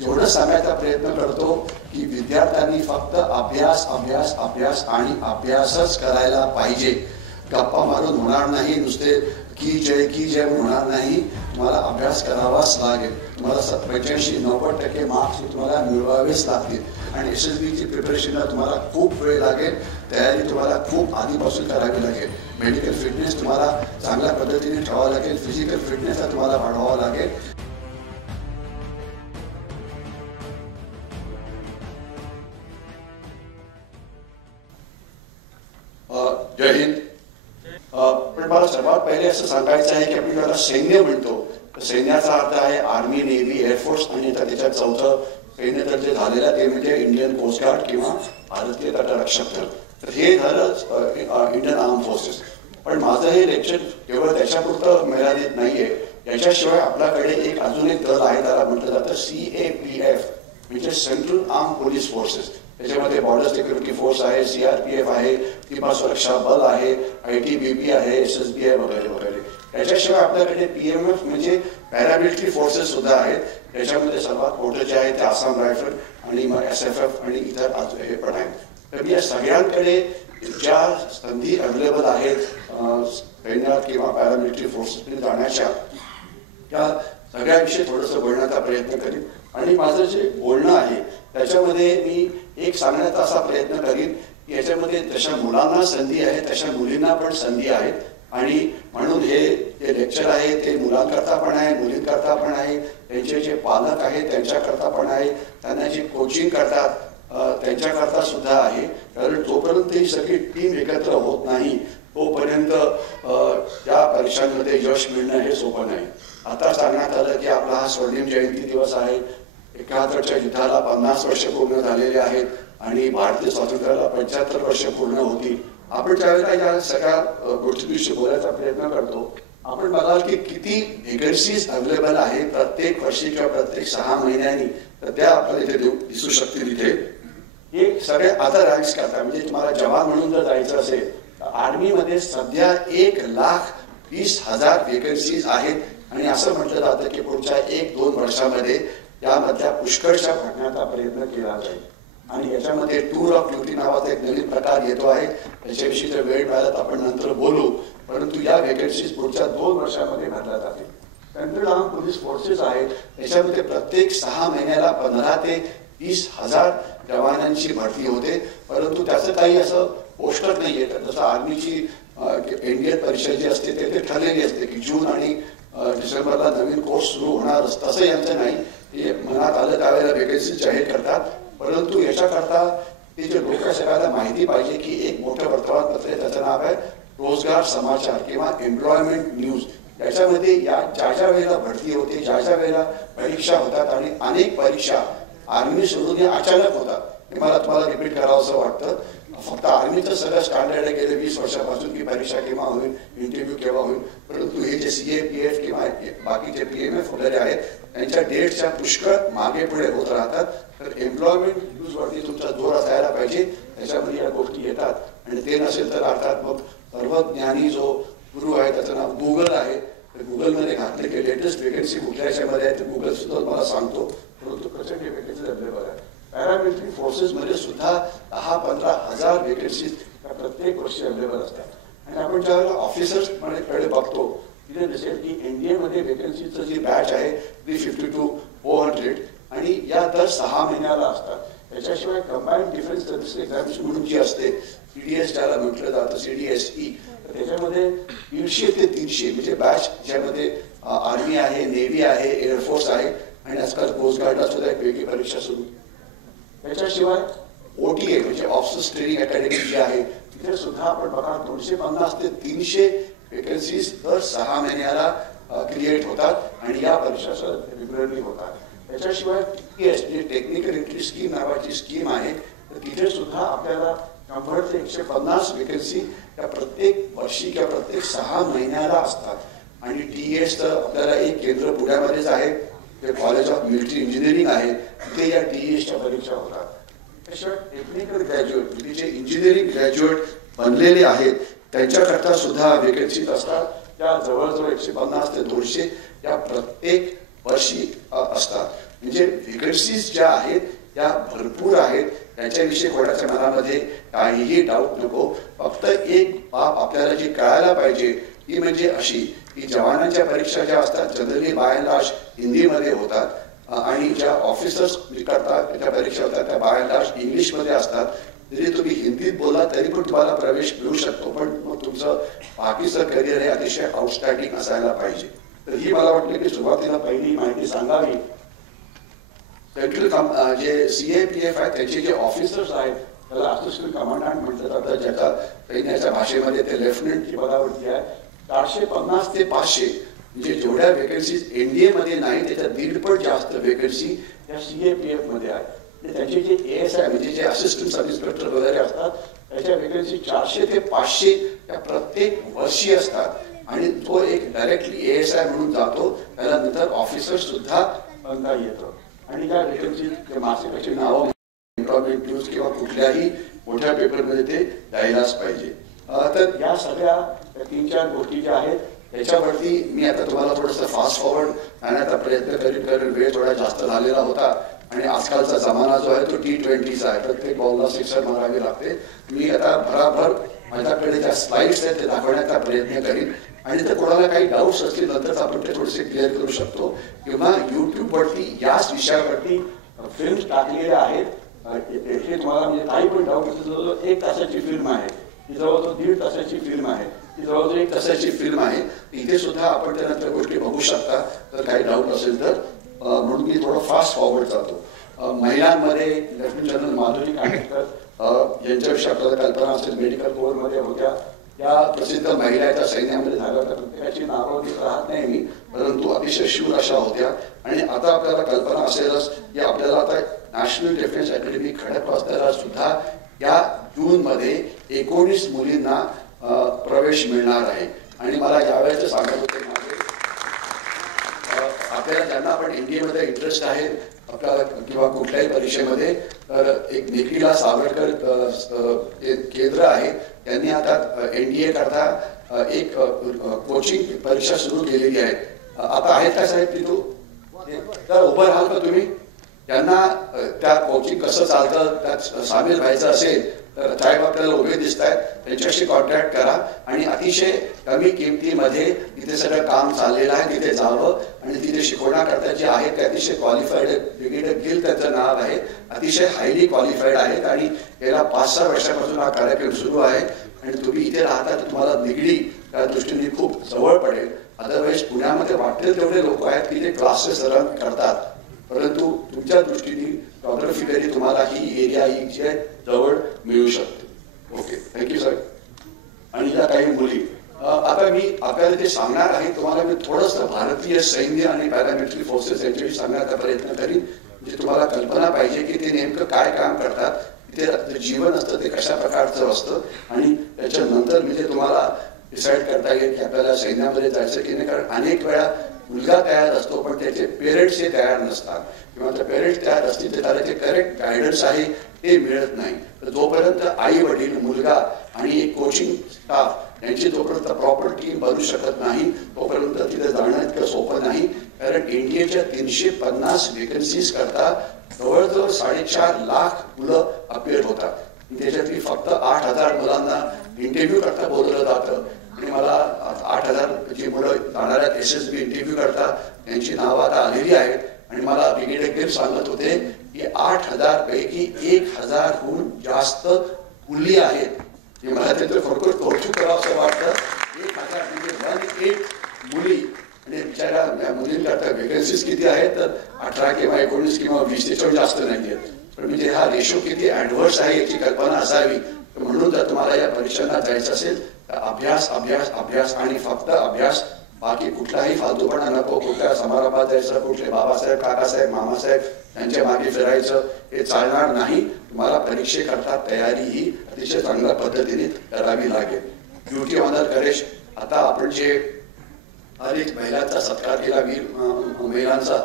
एवढं सांगायचा प्रयत्न करतो की विद्यार्थ्यांनी फक्त अभ्यास अभ्यास अभ्यास आणि अभ्यासच करायला पाहिजे. गप्पा मारून होणार नाही, नुसते की जय होणार नाही. तुम्हाला अभ्यास करावाच लागेल. तुम्हाला 85-90% मार्क्स तुम्हाला मिळवावेच लागतील. आणि SSBची प्रिपरेशनला तुम्हाला खूप वेळ लागेल. तयारी तुम्हाला खूप आधीपासून करावी लागेल. मेडिकल फिटनेस तुम्हाला चांगल्या पद्धतीने ठेवावं लागेल. फिजिकल फिटनेसला तुम्हाला वाढवावं लागेल. जय हिंद. पण मला सर्वात पहिले असं सांगायचं आहे की आपण ज्याला सैन्य म्हणतो, सैन्याचा अर्थ आहे आर्मी, नेव्ही, एअरफोर्स आणि त्याच्यात चौथं सैन्य तर जे झालेलं आहे ते म्हणजे इंडियन कोस्ट गार्ड किंवा भारतीय तटरक्षक दल. तर हे झालं इंडियन आर्म फोर्सेस. पण माझं हे लेक्चर केवळ त्याच्यापुरतं मर्यादित नाहीये. याच्याशिवाय आपल्याकडे अजून एक दल आहे, त्याला म्हटलं जातं CAPF म्हणजे सेंट्रल आर्म पोलीस फोर्सेस. त्याच्यामध्ये बॉर्डर सिक्युरिटी फोर्स आहे, CRPF आहे, सीमा सुरक्षा बल आहे, ITBP आहे, SSB आहे वगैरे वगैरे. त्याच्याशिवाय आपल्याकडे PMF म्हणजे पॅरामिलिटरी फोर्सेस सुद्धा आहेत. त्याच्यामध्ये सर्वात मोठं जे आहे ते आसाम रायफल आणि मग SFF आणि इतर हे पण आहेत. तर या सगळ्यांकडे ज्या संधी अवेलेबल आहेत सैन्यात किंवा पॅरामिलिटरी फोर्सेसमध्ये जाण्याच्या, त्या सगळ्यांविषयी थोडंसं बोलण्याचा प्रयत्न करीन. आणि माझं जे बोलणं आहे त्याच्यामध्ये मी एक सांगण्याचा असा प्रयत्न करीन की याच्यामध्ये जशा मुलांना संधी आहे तशा मुलींना पण संधी आहेत. आणि म्हणून हे जे लेक्चर आहे ते मुलांकरता पण आहे, मुलींकरता पण आहे, त्यांचे जे पालक आहेत त्यांच्याकरता पण आहे, त्यांना जे कोचिंग करतात त्यांच्याकरता सुद्धा आहे. कारण जोपर्यंत ही सगळी टीम एकत्र होत नाही तोपर्यंत या परीक्षांमध्ये यश मिळणं हे सोपं नाही. आता सांगण्यात आलं की आपला हा स्वर्णिम जयंती दिवस आहे. 71च्या युद्धाला 50 वर्ष पूर्ण झालेले आहेत आणि भारतीय स्वातंत्र्याला 75 वर्ष पूर्ण होती. आपण ज्यावेळेला या सगळ्या गोष्टीविषयी बोलायचा प्रयत्न करतो, आपण बघाल की किती व्हेकन्सीज अवेलेबल आहेत प्रत्येक वर्षी किंवा प्रत्येक 6 महिन्यांनी. तर त्या आपल्याला इथे दिसू शकतील. इथे हे सगळे आता रँक्स करतात. म्हणजे तुम्हाला जवान म्हणून जर जायचं असेल तर आर्मीमध्ये सध्या 1,20,000 व्हेकन्सीज आहेत. आणि असं म्हटलं जातं की पुढच्या 1-2 वर्षामध्ये यामधल्या पुष्कळशा भरण्याचा प्रयत्न केला जाईल. आणि याच्यामध्ये टूर ऑफ ड्युटी नावाचा एक नवीन प्रकार येतो आहे. त्याच्याविषयी जर वेळ मिळाला तर आपण नंतर बोलू. परंतु या व्हेकन्सीज पुढच्या 2 वर्षामध्ये भरल्या जातील. सेंट्रल आर्म पोलीस फोर्सेस आहेत, त्याच्यामध्ये प्रत्येक 6 महिन्याला 15,000 ते 20,000 जवानांची भरती होते. परंतु त्याचं काही असं पोस्टर नाहीये. जसं आर्मीची इंडियन परीक्षा जी असते ते ठरलेली असते की जून आणि डिसेंबरला नवीन कोर्स सुरू होणार. तसं यांचं नाही. हे मनात आलं त्यावेळेला व्हेकन्सी जाहीर करतात. परंतु याच्याकरता ते जे लोक सगळ्याला माहिती पाहिजे की एक मोठं वर्तमानपत्र आहे, त्याचं नाव आहे रोजगार समाचार किंवा एम्प्लॉयमेंट न्यूज. याच्यामध्ये ज्या वेळेला भरती होते, ज्या वेळेला परीक्षा होतात आणि अनेक परीक्षा आर्मी सोडून या अचानक होतात. हे मला तुम्हाला रिपीट करावं असं वाटतं. फक्त आर्मीचं सगळं स्टँडर्ड आहे गेले 20 वर्षापासून की परीक्षा केव्हा होईल, इंटरव्ह्यू केव्हा होईल. परंतु हे जे CAPF किंवा बाकीचे PMF वगैरे आहेत त्यांच्या डेट्सच्या पुष्कळ मागे पुढे होत राहतात. तर एम्प्लॉयमेंट न्यूजवरती तुमचा जोर असायला पाहिजे. त्याच्यामध्ये या गोष्टी येतात. आणि ते नसेल तर अर्थात मग सर्वज्ञानी जो गुरु आहे त्याचं नाव गुगल आहे. तर गुगलमध्ये घातले की लेटेस्ट वेकन्सी कुठल्या याच्यामध्ये आहे ते गुगल सुद्धा मला सांगतो. परंतु प्रचंड वेकन्सी अवेलेबल आहे. पॅरामिलिटरी फोर्सेसमध्ये सुद्धा 10-15,000 व्हेकन्सीज प्रत्येक वर्षी अवेलेबल असतात. आणि आपण ज्यावेळेला ऑफिसर्सकडे बघतो तिथे दिसेल की NDAमध्ये व्हेकन्सीचं जी बॅच आहे 350 to 400 आणि या दर 6 महिन्याला असतात. त्याच्याशिवाय कंबाईंड डिफेन्स सर्व्हिस एक्झामिनेशन म्हणून जी असते CDS ज्याला म्हटलं जातं CDSE, तर त्याच्यामध्ये 150 ते 300 म्हणजे बॅच ज्यामध्ये आर्मी आहे, नेव्ही आहे, एअरफोर्स आहे आणि आजकाल कोस्ट गार्डला सुद्धा एक वेगळी परीक्षा सुरू. त्याच्याशिवाय OTA म्हणजे ऑफिसर्स ट्रेनिंग अकॅडमी जी आहे तिथे सुद्धा आपण बघा 250 ते 300 व्हेकन्सीज दर 6 महिन्याला क्रिएट होतात आणि या परीक्षा रेग्युलरली होतात. त्याच्याशिवाय TPS म्हणजे टेक्निकल एंट्री स्कीम नावाची स्कीम आहे. तर तिथे सुद्धा आपल्याला 100 ते 150 व्हेकन्सी त्या प्रत्येक वर्षी किंवा प्रत्येक 6 महिन्याला असतात. आणि TES तर आपल्याला एक केंद्र पुण्यामध्येच आहे, ते कॉलेज ऑफ मिलिटरी इंजिनिअरिंग आहे. तिथे या TESच्या परीक्षा होतात. त्याशिवाय टेक्निकल ग्रॅज्युएट म्हणजे जे इंजिनिअरिंग ग्रॅज्युएट बनलेले आहेत त्यांच्याकरता सुद्धा व्हेकन्सीज असतात. त्या जवळजवळ 150 ते 200 या प्रत्येक वर्षी असतात. म्हणजे व्हेकन्सीज ज्या आहेत त्या भरपूर आहेत, त्याच्याविषयी कोणाच्या मनामध्ये काहीही डाऊट नको. फक्त एक बाब आपल्याला जी कळायला पाहिजे ती म्हणजे अशी की जवानांच्या परीक्षा ज्या असतात जनरली बाय अँड लार्ज हिंदीमध्ये होतात आणि ज्या ऑफिसर्स करतात त्या परीक्षा होतात त्या बाय अँड लार्ज इंग्लिशमध्ये असतात. जरी तुम्ही हिंदीत बोलला तरी पण तुम्हाला प्रवेश मिळू शकतो, पण मग तुमचं बाकीचं करिअर हे अतिशय आउटस्टँडिंग असायला पाहिजे. तर ही मला वाटलं की सुरुवातीला पहिली माहिती सांगावी. सेंट्रल जे CAPF आहेत त्याचे जे ऑफिसर्स आहेत त्याला असिस्टंट कमांडंट म्हटलं जातं, ज्याच्या सैन्याच्या भाषेमध्ये ते लेफ्टनंटची पदावरती आहे. 450 ते 500 म्हणजे जेवढ्या वेकन्सीज NDA मध्ये नाही त्याच्या 1.5 जास्त वेकन्सी त्या CAPF मध्ये आहे. त्याचे जे ASI म्हणजे जे असिस्टंट सब इन्स्पेक्टर वगैरे असतात त्याच्या वेकन्सी 400 ते 500 त्या प्रत्येक वर्षी असतात आणि तो एक डायरेक्टली ASI म्हणून जातो, त्याला नंतर ऑफिसर सुद्धा बनता येतं. आणि त्या वेकन्सी मासिकाची नावं एम्प्लॉयमेंट न्यूज किंवा कुठल्याही मोठ्या पेपरमध्ये ते द्यायलाच पाहिजे. तर या सगळ्या 3-4 गोष्टी ज्या आहेत त्याच्यावरती मी आता तुम्हाला थोडंसं फास्ट फॉरवर्ड करण्याचा प्रयत्न करीन, कारण वेळ थोडा जास्त झालेला होता आणि आजकालचा जमाना जो आहे तो T20चा आहे, प्रत्येक बॉलला सिक्सर मारावी लागते. मी आता भराभर माझ्याकडे ज्या स्लाइड्स आहेत ते दाखवण्याचा प्रयत्न करीन आणि जर कोणाला काही डाऊट्स असतील नंतर आपण ते थोडेसे क्लिअर करू शकतो किंवा युट्यूबवरती याच विषयावरती फिल्म्स टाकलेल्या आहेत. इथे तुम्हाला म्हणजे काही पण डाऊट असेल जवळजवळ 1 तासाची फिल्म आहे, ती जवळजवळ 1.5 तासाची फिल्म आहे, ती जवळजवळ 1 तासाची फिल्म आहे. इथे सुद्धा आपण त्यानंतर गोष्टी बघू शकता जर काही डाऊट असेल तर. म्हणून मी थोडं फास्ट फॉरवर्ड करतो. महिलांमध्ये लेफ्टनंट जनरल माधुरी कांडेकर यांच्याविषयी आपल्याला कल्पना असेल, मेडिकल कोरमध्ये होत्या, त्या प्रसिद्ध महिलाच्या सैन्यामध्ये झाल्या होत्या. प्रत्येकाची नावं राहत नाही मी, परंतु अतिशय शूर अशा होत्या. आणि आता आपल्याला कल्पना असेलच की आपल्याला आता नॅशनल डिफेन्स अकॅडमी खडकवासल्याला सुद्धा या जूनमध्ये 19 मुलींना प्रवेश मिळणार आहे. आणि मला यावेळेस सांगत होते आपल्याला ज्यांना पण NDA मध्ये इंटरेस्ट आहे आपल्याला किंवा कुठल्याही परीक्षेमध्ये, तर एक निखिला सावरकर केंद्र आहे, त्यांनी आता NDA करता एक कोचिंग परीक्षा सुरू केलेली आहे. आता आहेत का साहेब तिथू? तर उभं राहाल का तुम्ही? त्यांना त्या कोचिंग कसं चालतं त्यात सामील व्हायचं असेल तर साहेब आपल्याला उभे दिसत आहेत, त्यांच्याशी कॉन्टॅक्ट करा आणि अतिशय कमी किमतीमध्ये तिथे सगळं काम चाललेलं आहे, तिथे जावं आणि तिथे शिकवण्याकरता जे आहेत ते अतिशय क्वालिफाईड आहेत. ब्रिगेडियर गिल त्यांचं नाव आहे, अतिशय हायली क्वालिफाईड आहेत आणि गेल्या 5-6 वर्षापासून हा कार्यक्रम सुरू आहे. आणि तुम्ही इथे राहता तर तुम्हाला निगडी त्या दृष्टीने खूप जवळ पडेल. अदरवाईज पुण्यामध्ये वाटेल तेवढे लोक आहेत की ते क्लासेस रन करतात, परंतु तुमच्या दृष्टीने जॉग्राफिकली तुम्हाला ही एरिया ही जे जवळ मिळू शकते. Okay, thank you sir. आणि ज्या काही मुली आता मी आपल्याला ते सांगणार आहे, तुम्हाला मी थोडंसं भारतीय सैन्य आणि पॅरामिलिटरी फोर्सेस यांच्याविषयी सांगण्याचा प्रयत्न करीन, म्हणजे तुम्हाला कल्पना पाहिजे की ते नेमकं काय काम करतात, तिथे जीवन असतं ते कशा प्रकारचं असतं आणि त्याच्यानंतर म्हणजे तुम्हाला डिसाईड करता येईल की आपल्याला सैन्यामध्ये जायचं की नाही. कारण अनेक वेळा मुलगा तयार असतो पण त्याचे पेरेंट्स हे तयार नसतात किंवा त्या पेरेंट्स तयार असतील तर त्याला जे करेक्ट गायडन्स आहे ते मिळत नाही. तर जोपर्यंत आई वडील, मुलगा आणि एक कोचिंग स्टाफ यांची जोपर्यंत प्रॉपर टीम बनू शकत नाही तोपर्यंत तिथे जाणं इतकं सोपं नाही. कारण NDAच्या 350 वेकन्सीज करता जवळजवळ 4.5 लाख मुलं अपिअर होतात. त्याच्यातली फक्त 8,000 मुलांना इंटरव्ह्यू करता बोलवलं जातं आणि मला 8,000 जी मुलं जाणाऱ्या SSB इंटरव्ह्यू करता त्यांची नावं आता आलेली आहेत. आणि मला ब्रिगेडियर गिल सांगत होते की 8,000 पैकी 1,000हून जास्त मुली आहेत. मला त्यांचं खरोखर कौतुक करावं असं वाटतं. 1,000 म्हणजे 1 मुली आणि बिचाऱ्या मुलींकरता वेकन्सीज किती आहेत तर 18 किंवा 19 किंवा 20 त्याच्यावर जास्त नाही आहेत. पण म्हणजे हा रेशो किती ॲडव्हर्स आहे याची कल्पना असावी. म्हणून जर तुम्हाला या परीक्षांना जायचं असेल तर अभ्यास अभ्यास अभ्यास आणि फक्त अभ्यास, बाकी कुठलाही फालतूपणा नको. कुठल्या समारंभात जायचं, कुठले बाबासाहेब, काकासाहेब, मामासाहेब यांच्या मागे फिरायचं हे चालणार नाही. तुम्हाला परीक्षेकरता तयारी ही अतिशय चांगल्या पद्धतीने करावी लागेल. ड्युटी ऑनर करेश. आता आपण जे अनेक महिलांचा सत्कार केला, वीर महिलांचा,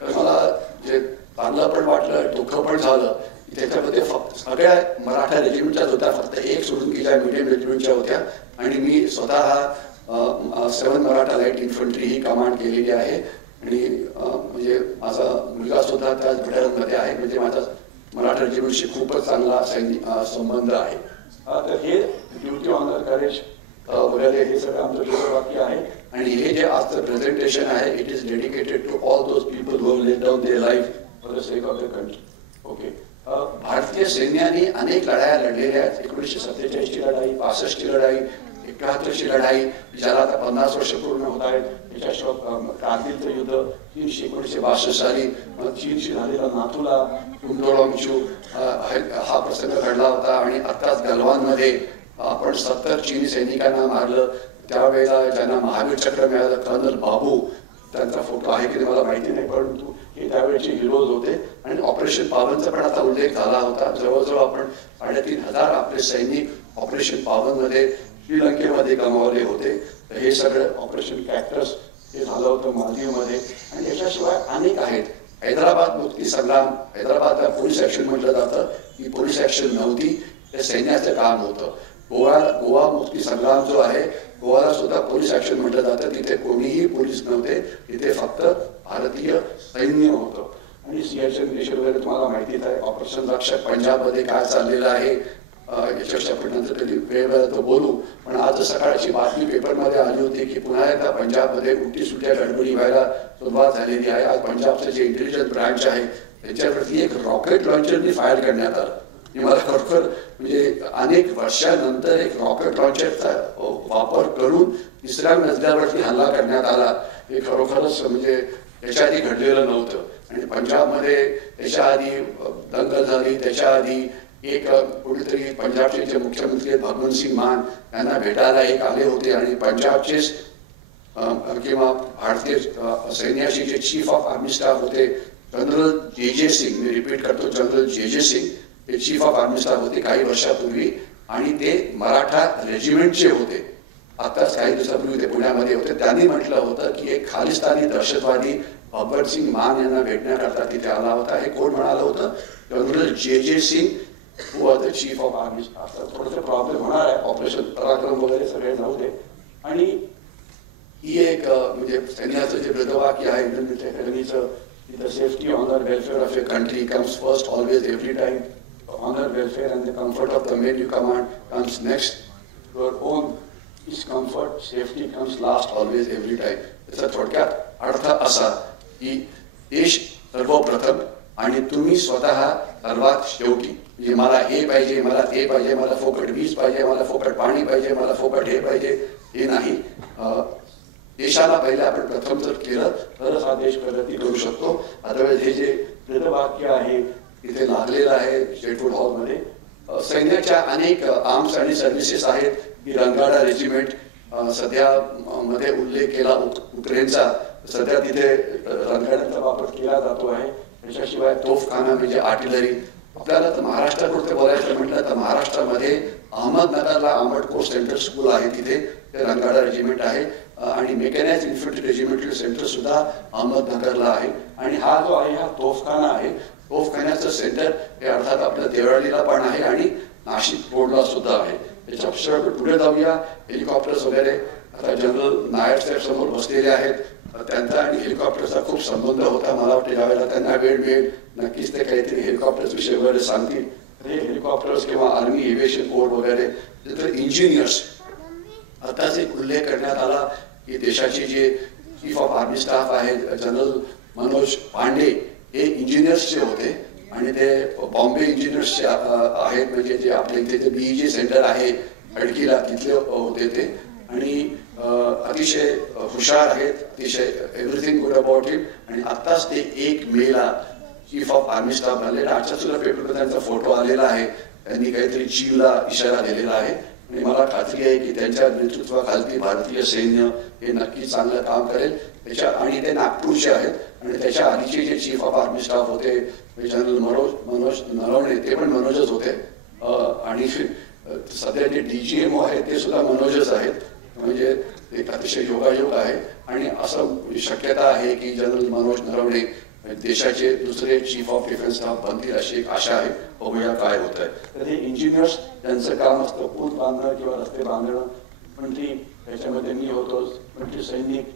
तर मला जे चांगलं पण वाटलं, दुःख पण झालं. त्याच्यामध्ये फक्त सगळ्या मराठा रेजिमेंटच्या होत्या, फक्त एक सोडून की ज्या मिडियम रेजिमेंटच्या होत्या. आणि मी स्वतः 7 मराठा लाईट इन्फंट्री ही कमांड केलेली आहे. आणि म्हणजे माझा मुलगा सुद्धा त्याच घड्याळांमध्ये आहे, म्हणजे माझा मराठा रेजिमेंटशी खूपच चांगला संबंध आहे. तर हे ड्युटी ऑनर करेज वगैरे हे सगळं आमचं घोषवाक्य आहे. आणि हे जे आजचं प्रेझेंटेशन आहे, it is dedicated to all those people who have laid down their life for the sake of the country. Okay. भारतीय सैन्याने अनेक लढाया लढलेल्या आहेत. 1947 ची लढाई, 65 ची लढाई, 71 ची लढाई, ज्याला आता 50 वर्ष पूर्ण होत आहेत. त्याच्याशिवाय कारगिलचं युद्ध 1962 साली चीनशी झालेला नाथुला कुंडोळांचू हा प्रसंग घडला होता. आणि आत्ताच गलवानमध्ये आपण 70 चीनी सैनिकांना मारलं. त्यावेळेला ज्यांना महावीर चक्र मिळालं, कर्नल बाबू, त्यांचा फोटो आहे की मला माहिती नाही, परंतु हे त्यावेळेचे हिरोज होते. आणि ऑपरेशन पावनचा पण आता उल्लेख झाला होता. जवळजवळ आपण 3500 आपले सैनिक ऑपरेशन पावनमध्ये श्रीलंकेमध्ये गमावले होते. तर हे सगळं ऑपरेशन कॅक्टस हे झालं होतं मालदीवमध्ये. आणि याच्याशिवाय अनेक आहेत. हैदराबाद मुक्ती संग्राम, हैदराबादला पोलीस ऍक्शन म्हटलं जातं, ही पोलीस ऍक्शन नव्हती, ते सैन्याचं काम होतं. गोवा मुक्ती संग्राम जो आहे, गोवाला सुद्धा पोलीस ऍक्शन म्हटलं जातं. तिथे कोणीही पोलीस नव्हते, तिथे फक्त भारतीय सैन्य होतं. आणि सियाचीन रेषे वगैरे तुम्हाला माहितीच आहे. ऑपरेशन रक्षक पंजाबमध्ये काय चाललेलं आहे याच्याशी आपण नंतर कधी वेळ तर बोलू. पण आज सकाळची बातमी पेपरमध्ये आली होती की पुन्हा एकदा पंजाबमध्ये उलटी सुट्या गडबडी व्हायला सुरुवात झालेली आहे. आज पंजाबचं जे इंटेलिजन्स ब्रांच आहे त्याच्यावरती एक रॉकेट लॉन्चरनी फायर करण्यात आलं. मला खरोखर म्हणजे अनेक वर्षानंतर एक रॉकेट लॉन्चरचा वापर करून तिसऱ्या मजल्यावरती हल्ला करण्यात आला. हे खरोखरच म्हणजे त्याच्या आधी घडलेलं नव्हतं. आणि पंजाबमध्ये त्याच्या आधी दंगल झाली. त्याच्या आधी एक कोणीतरी पंजाबचे जे मुख्यमंत्री भगवंत सिंग मान यांना भेटायला एक आले होते. आणि पंजाबचेच किंवा भारतीय सैन्याचे जे चीफ ऑफ आर्मी स्टाफ होते जनरल जे सिंग, मी रिपीट करतो, जनरल जे सिंग हे चीफ ऑफ आर्मी स्टाफ होते काही वर्षापूर्वी. आणि ते मराठा रेजिमेंटचे होते. आताच काही दिवसापूर्वी ते पुण्यामध्ये होते. त्यांनी म्हटलं होतं की एक खालिस्तानी दहशतवादी भगवंत सिंग मान यांना भेटण्याकरता तिथे आला होता. हे कोण म्हणालं होतं? General J Singh, who was the chief of army staff. थोडंसं प्रॉब्लेम होणार आहे, ऑपरेशन पराक्रम वगैरे सगळे जाऊ दे. आणि ही एक म्हणजे सैन्याचं जे ब्रीदवाक्य आहे इंडियन मिलिटरी अकॅडमीचं, the safety honour welfare of a country comes first always every time. Honor, welfare and the comfort of the men you command comes next. Your own is comfort, safety comes last always every time. त्याचा थोडक्यात अर्थ असा की देश सर्वप्रथम आणि तुम्ही स्वतः सर्वात शेवटी. म्हणजे मला हे पाहिजे, मला ते पाहिजे, मला फोकट वीज पाहिजे, मला फोकट पाणी पाहिजे, मला फोकट हे पाहिजे, हे नाही. देशाला पहिले आपण प्रथम जर केलं तरच हा देश प्रगती करू शकतो. अदरवाईज हे जे ब्रीदवाक्य आहे इथे लागलेलं आहे स्टेटवुड हॉलमध्ये. सैन्याच्या अनेक आर्म्स आणि सर्व्हिसेस आहेत. ही रंगाडा रेजिमेंट सध्या मध्ये उल्लेख केला उक्रेनचा, सध्या तिथे रंगाड्यांचा वापर केला जातो आहे. त्याच्याशिवाय तोफखाना म्हणजे आर्टिलरी. आपल्याला तर महाराष्ट्रापुरते बोलायचं म्हटलं तर महाराष्ट्रामध्ये अहमदनगरला आर्मर्ड कोर्स सेंटर स्कूल आहे, तिथे ते रंगाडा रेजिमेंट आहे. आणि मेकॅनाइज इन्फंट्री रेजिमेंटल सेंटर सुद्धा अहमदनगरला आहे. आणि हा जो आहे हा तोफखाना आहे. तोफखान्याचं सेंटर हे अर्थात आपल्या देवळालीला पण आहे आणि नाशिक रोडला सुद्धा आहे. त्याच्या पुढे जाऊया. हेलिकॉप्टर्स वगैरे आता जनरल नायर साहेब समोर बसलेले आहेत. त्यांचा आणि हेलिकॉप्टरचा खूप संबंध होता. मला वाटतं ज्यावेळेला त्यांना वेळ मिळेल नक्कीच ते काहीतरी हेलिकॉप्टर्स विषयी वगैरे सांगतील. हे हेलिकॉप्टर्स किंवा आर्मी एव्हिएशन कोड वगैरे तर इंजिनियर्स. आताच एक उल्लेख करण्यात आला की देशाचे जे चीफ ऑफ आर्मी स्टाफ आहेत जनरल मनोज पांडे हे इंजिनियर्सचे होते. आणि ते बॉम्बे इंजिनियर्सचे आहेत, म्हणजे जे आपल्या इथे जे बीईजी सेंटर आहे खडकीला तिथले होते ते. आणि अतिशय हुशार आहेत, अतिशय एव्हरीथिंग गुड अबाउट हिम. आणि आत्ताच ते 1 मेला चीफ ऑफ आर्मी स्टाफ झालेला. आजच्या सुद्धा पेपरमध्ये त्यांचा फोटो आलेला आहे. त्यांनी काहीतरी चीनला इशारा दिलेला आहे. आणि मला खात्री आहे की त्यांच्या नेतृत्वाखाली भारतीय सैन्य हे नक्की चांगलं काम करेल. आणि ते नागपूरचे आहेत. आणि त्याच्या आधीचे जे चीफ ऑफ आर्मी स्टाफ होते जनरल मनोज नरवणे ते पण मनोजच होते. आणि सध्या जे DGMO आहेत ते सुद्धा मनोजच आहेत. म्हणजे एक अतिशय योगायोग आहे. आणि असं शक्यता आहे की जनरल मनोज नरवणे देशाचे दुसरे चीफ ऑफ डिफेन्स स्टाफ बनतील अशी एक आशा आहे. बघूया काय होत आहे. तर हे इंजिनियर्स त्यांचं काम असतं पूल बांधणं किंवा रस्ते बांधणं. मंत्री त्याच्यामध्ये मी होतो, मंत्री सैनिक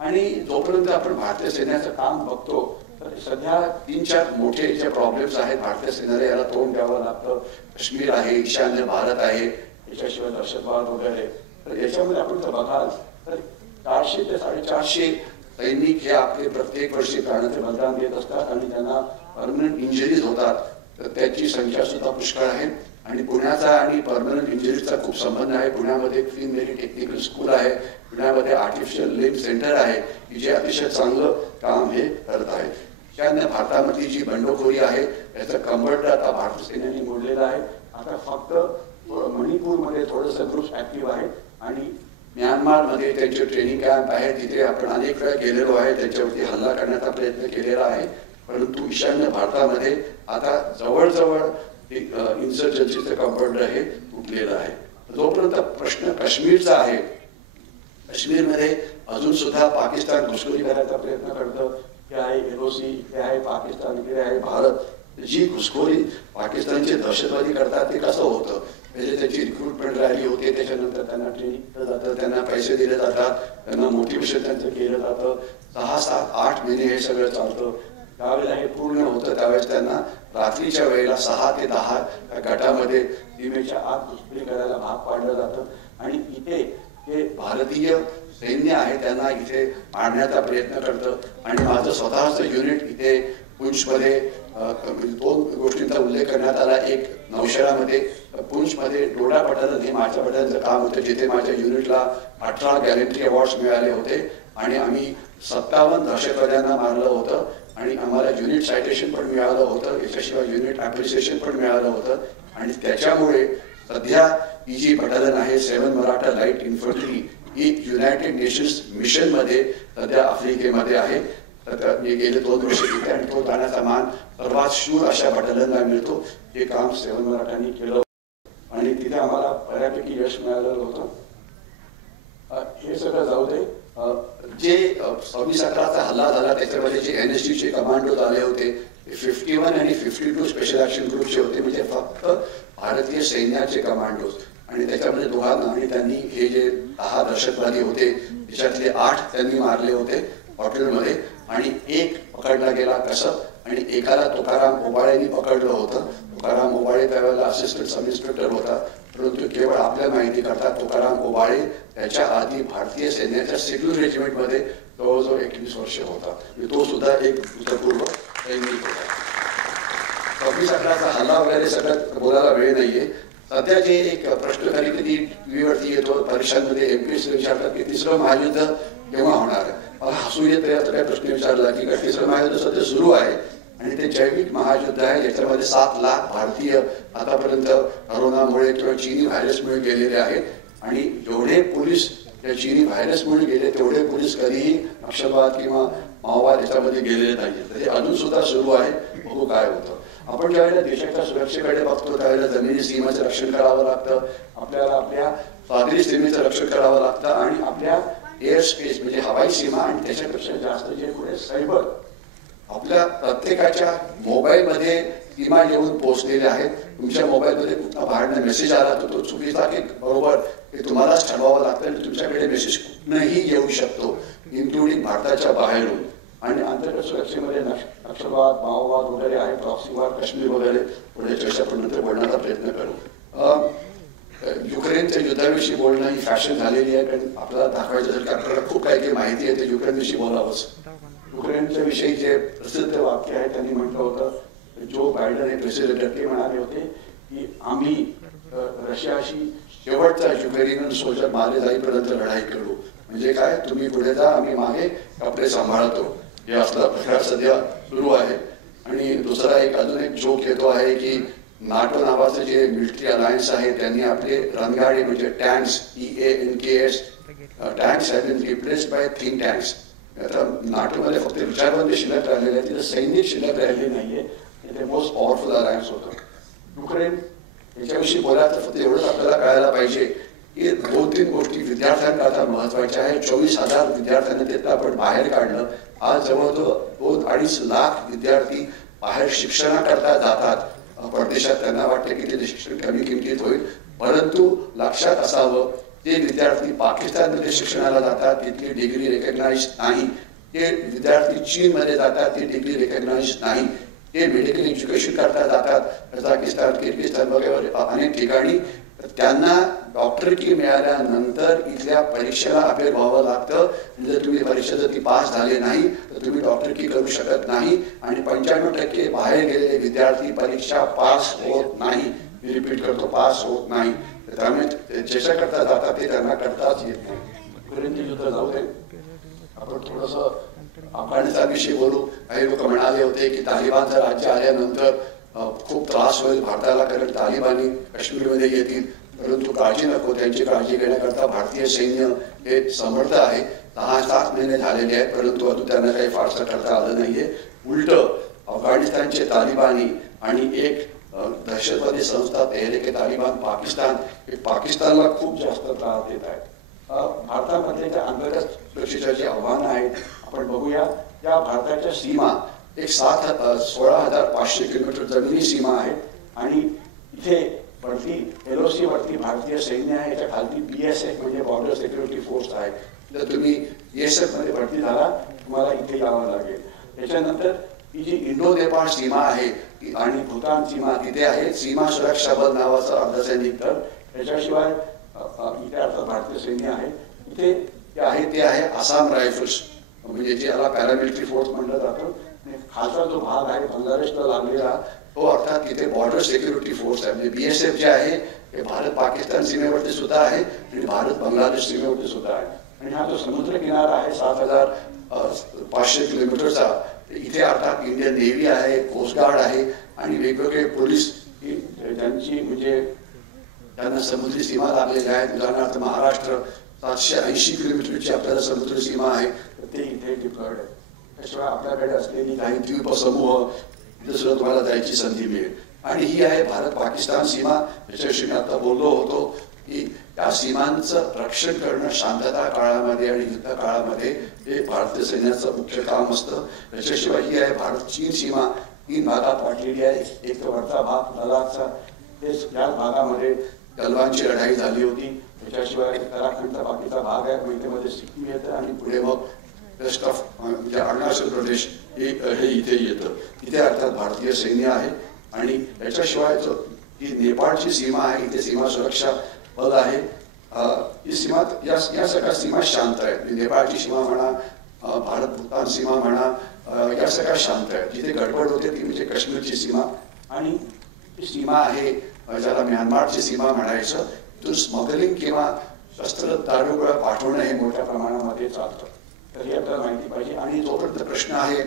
आणि जोपर्यंत आपण भारतीय सैन्याचं काम बघतो तर सध्या 3-4 मोठे जे प्रॉब्लेम्स आहेत भारतीय सैन्याला याला तोंड द्यावं लागतं. काश्मीर आहे, ईशान्य भारत आहे, याच्याशिवाय दहशतवाद वगैरे. तर याच्यामध्ये आपण जर बघाल तर 400 ते 450 सैनिक हे आपले प्रत्येक वर्षी प्राणाचे बलिदान देत असतात आणि त्यांना परमनंट इंजरीज होतात. तर त्याची संख्या सुद्धा पुष्कळ आहे. आणि पुण्याचा आणि परमनंट इंजरीजचा खूप संबंध आहे. पुण्यामध्ये क्वीन मेरी टेक्निकल स्कूल आहे, पुण्यामध्ये आर्टिफिशियल लिम्ब सेंटर आहे की जे अतिशय चांगलं काम हे करत आहे. ईशान्य भारतामधली जी बंडखोरी आहे याचं कंबरड आता भारतीय सैन्याने मोडलेलं आहे. आता फक्त मणिपूरमध्ये थोडंसं ग्रुप्स ऍक्टिव्ह आहेत आणि म्यानमारमध्ये त्यांचे ट्रेनिंग कॅम्प आहे, तिथे आपण अनेक वेळा गेलेलो आहे, त्याच्यावरती हल्ला करण्याचा प्रयत्न केलेला आहे. परंतु ईशान्य भारतामध्ये आता जवळजवळ इन्सर्जन्सीचं कंपाऊंडर हे तुटलेलं आहे. जोपर्यंत प्रश्न काश्मीरचा आहे, काश्मीरमध्ये अजून सुद्धा पाकिस्तान घुसखोरी करायचा प्रयत्न करतं. हे आहे LOC, हे आहे पाकिस्तान, हे आहे भारत. जी घुसखोरी पाकिस्तानचे दहशतवादी करतात ते कसं होतं, म्हणजे त्याची रिक्रुटमेंट रॅली होते, त्याच्यानंतर त्यांना ट्रेनिंग दिलं जातं, त्यांना पैसे दिले जातात, त्यांना मोटिवेशन त्यांचं केलं जातं. 6, 7, 8 महिने हे सगळं चालतं. त्यावेळेला हे पूर्ण होतं त्यावेळेस त्यांना रात्रीच्या वेळेला 6 ते 10 गटामध्ये सीमेच्या आत घुसखोरी करायला भाग पाडलं जातं. आणि इथे जे भारतीय सैन्य आहे त्यांना इथे मारण्याचा प्रयत्न करतं. आणि माझं स्वतःचं युनिट इथे पुंछमध्ये 2 गोष्टींचा उल्लेख करण्यात आला. एक नौशेरामध्ये पुंछमध्ये डोडा बटालियन हे माझ्या बटालियनचं काम होतं, जिथे माझ्या युनिटला 18 गॅलेंट्री अवॉर्ड्स मिळाले होते आणि आम्ही 57 दहशतवाद्यांना मारलं होतं. आणि आम्हाला युनिट सायटेशन पण मिळालं होतं, याच्याशिवाय युनिट ॲप्रिसिएशन पण मिळालं होतं. आणि त्याच्यामुळे सध्या ही जी बटालियन आहे 7 मराठा लाईट इन्फंट्री ही युनायटेड नेशन्स मिशनमध्ये सध्या आफ्रिकेमध्ये आहे. तर मी गेले 2 वर्ष तिथे आणि तो जाण्याचा मान सर्वात शूर अशा बटालियनला मिळतो. हे काम 7 मराठांनी केलं आणि तिथे आम्हाला बऱ्यापैकी यश मिळालेलं होतं. हे सगळं जाऊ दे. जे 26/11चा हल्ला झाला त्याच्यामध्ये जे NSGचे कमांडोज आले होते 51 आणि 52 स्पेशल ऍक्शन ग्रुपचे होते, म्हणजे फक्त भारतीय सैन्याचे कमांडोज. आणि त्याच्यामध्ये दोघांना आणि त्यांनी हे जे 10 दहशतवादी होते त्याच्यातले 8 त्यांनी मारले होते हॉटेलमध्ये आणि 1 पकडला गेला कसब आणि एकाला तुकाराम ओबाळेंनी पकडलं होतं. तुकाराम ओबाळे त्यावेळेला असिस्टंट सब इन्स्पेक्टर होता. परंतु केवळ आपल्या माहिती करता तुकाराम ओबाळे त्याच्या आधी भारतीय सैन्याच्या सिव्हिल रेजिमेंटमध्ये जवळजवळ 21 वर्ष होता. तो सुद्धा एक भूतपूर्व सैनिक होता. 26/11चा हल्ला वगैरे सगळं बोलायला वेळ नाहीये. सध्या जे एक प्रश्न कधी कधी टीव्हीवरती येतो, परीक्षांमध्ये MPSC विचारतात की 3रं महायुद्ध केव्हा होणार आहे. मला हसू येतं याचा काय प्रश्न विचारला की 3रं महायुद्ध सध्या सुरू आहे आणि ते जैविक महायुद्ध आहे. याच्यामध्ये 7 लाख भारतीय आतापर्यंत करोनामुळे किंवा चीनी व्हायरसमुळे गेलेले आहेत. आणि जेवढे पोलीस या चीनी व्हायरसमुळे गेले तेवढे पोलीस कधीही नक्षलवाद किंवा माओवाद याच्यामध्ये गेलेले नाहीत. तर हे अजून सुद्धा सुरू आहे, बघू काय होतं. आपण ज्यावेळेला देशाच्या सुरक्षेकडे बघतो त्यावेळेला जमिनी सीमेचं रक्षण करावं लागतं, आपल्याला आपल्या सागरी सीमेचं रक्षण करावं लागतं आणि आपल्या एअर स्पेस म्हणजे हवाई सीमा आणि त्याच्यापेक्षा जास्त जे पुढे सायबर आपल्या प्रत्येकाच्या मोबाईलमध्ये सीमा येऊन पोहोचलेले आहेत. तुमच्या मोबाईलमध्ये कुठला बाहेरनं मेसेज आला तर तो चुकीचा की बरोबर हे तुम्हालाच ठरवावं लागतं आणि तुमच्याकडे मेसेज कुठनंही येऊ शकतो, इन्क्लुडिंग भारताच्या बाहेरून. आणि अंतर्गत सुरक्षेमध्ये नक्षलवाद माओवाद वगैरे आहे, प्रॉक्सीवाद, काश्मीर वगैरे पुढे चर्चा आपण नंतर बोलण्याचा प्रयत्न करू. युक्रेनच्या युद्धाविषयी बोलणं ही फॅशन झालेली आहे, कारण आपल्याला दाखवायचं असेल की आपल्याला खूप काही माहिती आहे ते युक्रेनविषयी बोलावंच. युक्रेनच्या विषयी जे प्रसिद्ध वाक्य आहे त्यांनी म्हटलं होतं, जो बायडन हे प्रेसिडेंट ते म्हणाले होते की आम्ही रशियाशी शेवटचा युक्रेनियन सोल्जर मारले जाईपर्यंत लढाई करू. म्हणजे काय, तुम्ही पुढे जा आम्ही मागे कपडे सांभाळतो, हे असला प्रकार सध्या सुरू आहे. आणि दुसरा एक अजून एक जोक येतो आहे की नाटो नावाचं जे मिलिटरी अलायन्स आहे त्यांनी आपले रणगाडे म्हणजे tanks EANKS tanks have been replaced by think tanks. आता नाटोमध्ये फक्त विचारबंदी शिल्लक राहिलेली आहे, तिथे सैनिक शिल्लक राहिली नाहीये. ते मोस्ट पॉवरफुल अलायन्स होतं. युक्रेन याच्याविषयी बोलायचं फक्त एवढंच आपल्याला कळायला पाहिजे की 2-3 गोष्टी विद्यार्थ्यांकरता महत्वाच्या आहेत. 24,000 विद्यार्थ्यांना तिथं आपण बाहेर काढलं. आज जवळजवळ 2-2.5 लाख विद्यार्थी बाहेर शिक्षणाकरता जातात परदेशात. त्यांना वाटतं की तिथे शिक्षण कमी किमतीत होईल, परंतु लक्षात असावं जे विद्यार्थी पाकिस्तानमध्ये शिक्षणाला जातात तिथली डिग्री रेकग्नाइज नाही, ते विद्यार्थी चीनमध्ये जातात ती डिग्री रेकग्नाइज नाही, ते मेडिकल एज्युकेशन करता जातात कझाकिस्तान, किर्गिस्तान वगैरे अनेक ठिकाणी, त्यांना डॉक्टरकी मिळाल्यानंतर इथल्या परीक्षेला अपेर व्हावं लागतं. जर तुम्ही परीक्षा जर ती पास झाले नाही तर तुम्ही डॉक्टरकी करू शकत नाही. आणि 95% बाहेर गेलेले विद्यार्थी परीक्षा पास होत नाही. मी रिपीट करतो, पास होत नाही. त्यामुळे ज्याच्याकरता जातात ते त्यांना करताच येत नाही. पर्यंत युद्ध जाऊ दे, आपण थोडंसं अफगाणिस्तानविषयी बोलू. काही लोक म्हणाले होते की तालिबानचं राज्य आल्यानंतर खूप त्रास होईल भारताला, कारण तालिबानी काश्मीरमध्ये येतील. परंतु काळजी नको, त्यांची काळजी घेण्याकरता भारतीय सैन्य हे समर्थ आहे. 6-7 महिने झालेले आहेत, परंतु अजून त्यांना काही फारसं करता आलं नाहीये. उलट अफगाणिस्तानचे तालिबानी आणि एक दहशतवादी संस्था तेहरीके तालिबान पाकिस्तान, हे पाकिस्तानला खूप जास्त त्रास देत आहेत. भारतामधले ज्या अंतर्गत सुरक्षेच्या जी आव्हानं आहेत आपण बघूया. या भारताच्या सीमा एक 16,500 किलोमीटर जमिनी सीमा आहे. आणि इथे वरती LOC वरती भारतीय सैन्य आहे, याच्या खालती BSF म्हणजे बॉर्डर सिक्युरिटी फोर्स आहे. जर तुम्ही BSF मध्ये भरती झाला तुम्हाला इथे यावं लागेल. त्याच्यानंतर ही जी इंडो नेपाळ सीमा आहे आणि भूतान सीमा तिथे आहे सीमा सुरक्षा बल नावाचं अर्धसैनिक दल. त्याच्याशिवाय इथे अर्थात भारतीय सैन्य आहे. इथे ते आहे आसाम रायफल्स, म्हणजे जे याला पॅरामिलिटरी फोर्स म्हणलं जातं. खालचा जो भाग आहे बांगलादेशला लागलेला तो अर्थात तिथे बॉर्डर सिक्युरिटी फोर्स आहे. म्हणजे BSF जे आहे हे भारत पाकिस्तान सीमेवरती सुद्धा आहे आणि भारत बांगलादेश सीमेवरती सुद्धा आहे. आणि हा जो समुद्र किनारा आहे 7,500 किलोमीटरचा, इथे अर्थात इंडियन नेव्ही आहे, कोस्ट गार्ड आहे आणि वेगवेगळे पोलीस ज्यांची म्हणजे त्यांना समुद्री सीमा लागलेल्या आहेत. उदाहरणार्थ महाराष्ट्र 780 किलोमीटरची आपल्याला समुद्री सीमा आहे, तर ते इथे डिप्लॉयड आहे. त्याशिवाय आपल्याकडे असलेली काही द्वीपसमूह इथे सुद्धा तुम्हाला जायची संधी मिळेल. आणि ही आहे भारत पाकिस्तान सीमा. ज्याच्याविषयी मी आता बोललो होतो की त्या सीमांचं रक्षण करणं शांतता काळामध्ये आणि युद्ध काळामध्ये हे भारतीय सैन्याचं मुख्य काम असतं. त्याच्याशिवाय ही आहे भारत चीन सीमा. 3 भागात वाटलेली आहे. एक तर वरचा भाग लडाखचा, याच भागामध्ये गलवानची लढाई झाली होती. त्याच्याशिवाय उत्तराखंडचा बाकीचा भाग आहे, मध्ये सिक्कीम येतं आणि पुढे मग वेस्ट ऑफ म्हणजे अरुणाचल प्रदेश हे इथे येतं. इथे अर्थात भारतीय सैन्य आहे. आणि याच्याशिवाय जो ही नेपाळची सीमा आहे इथे सीमा सुरक्षा बल आहे. ही सीमा या सगळ्या सीमा शांत आहेत. नेपाळची सीमा म्हणा, भारत भूतान सीमा म्हणा, या सगळ्या शांत आहेत. जिथे गडबड होते ती म्हणजे काश्मीरची सीमा. आणि ही सीमा आहे ज्याला म्यानमारची सीमा म्हणायचं. तिथून स्मगलिंग किंवा शस्त्र दारुगोळा पाठवणं हे मोठ्या प्रमाणामध्ये चालतं. तर हे आपल्याला माहिती पाहिजे. आणि जोपर्यंत प्रश्न आहे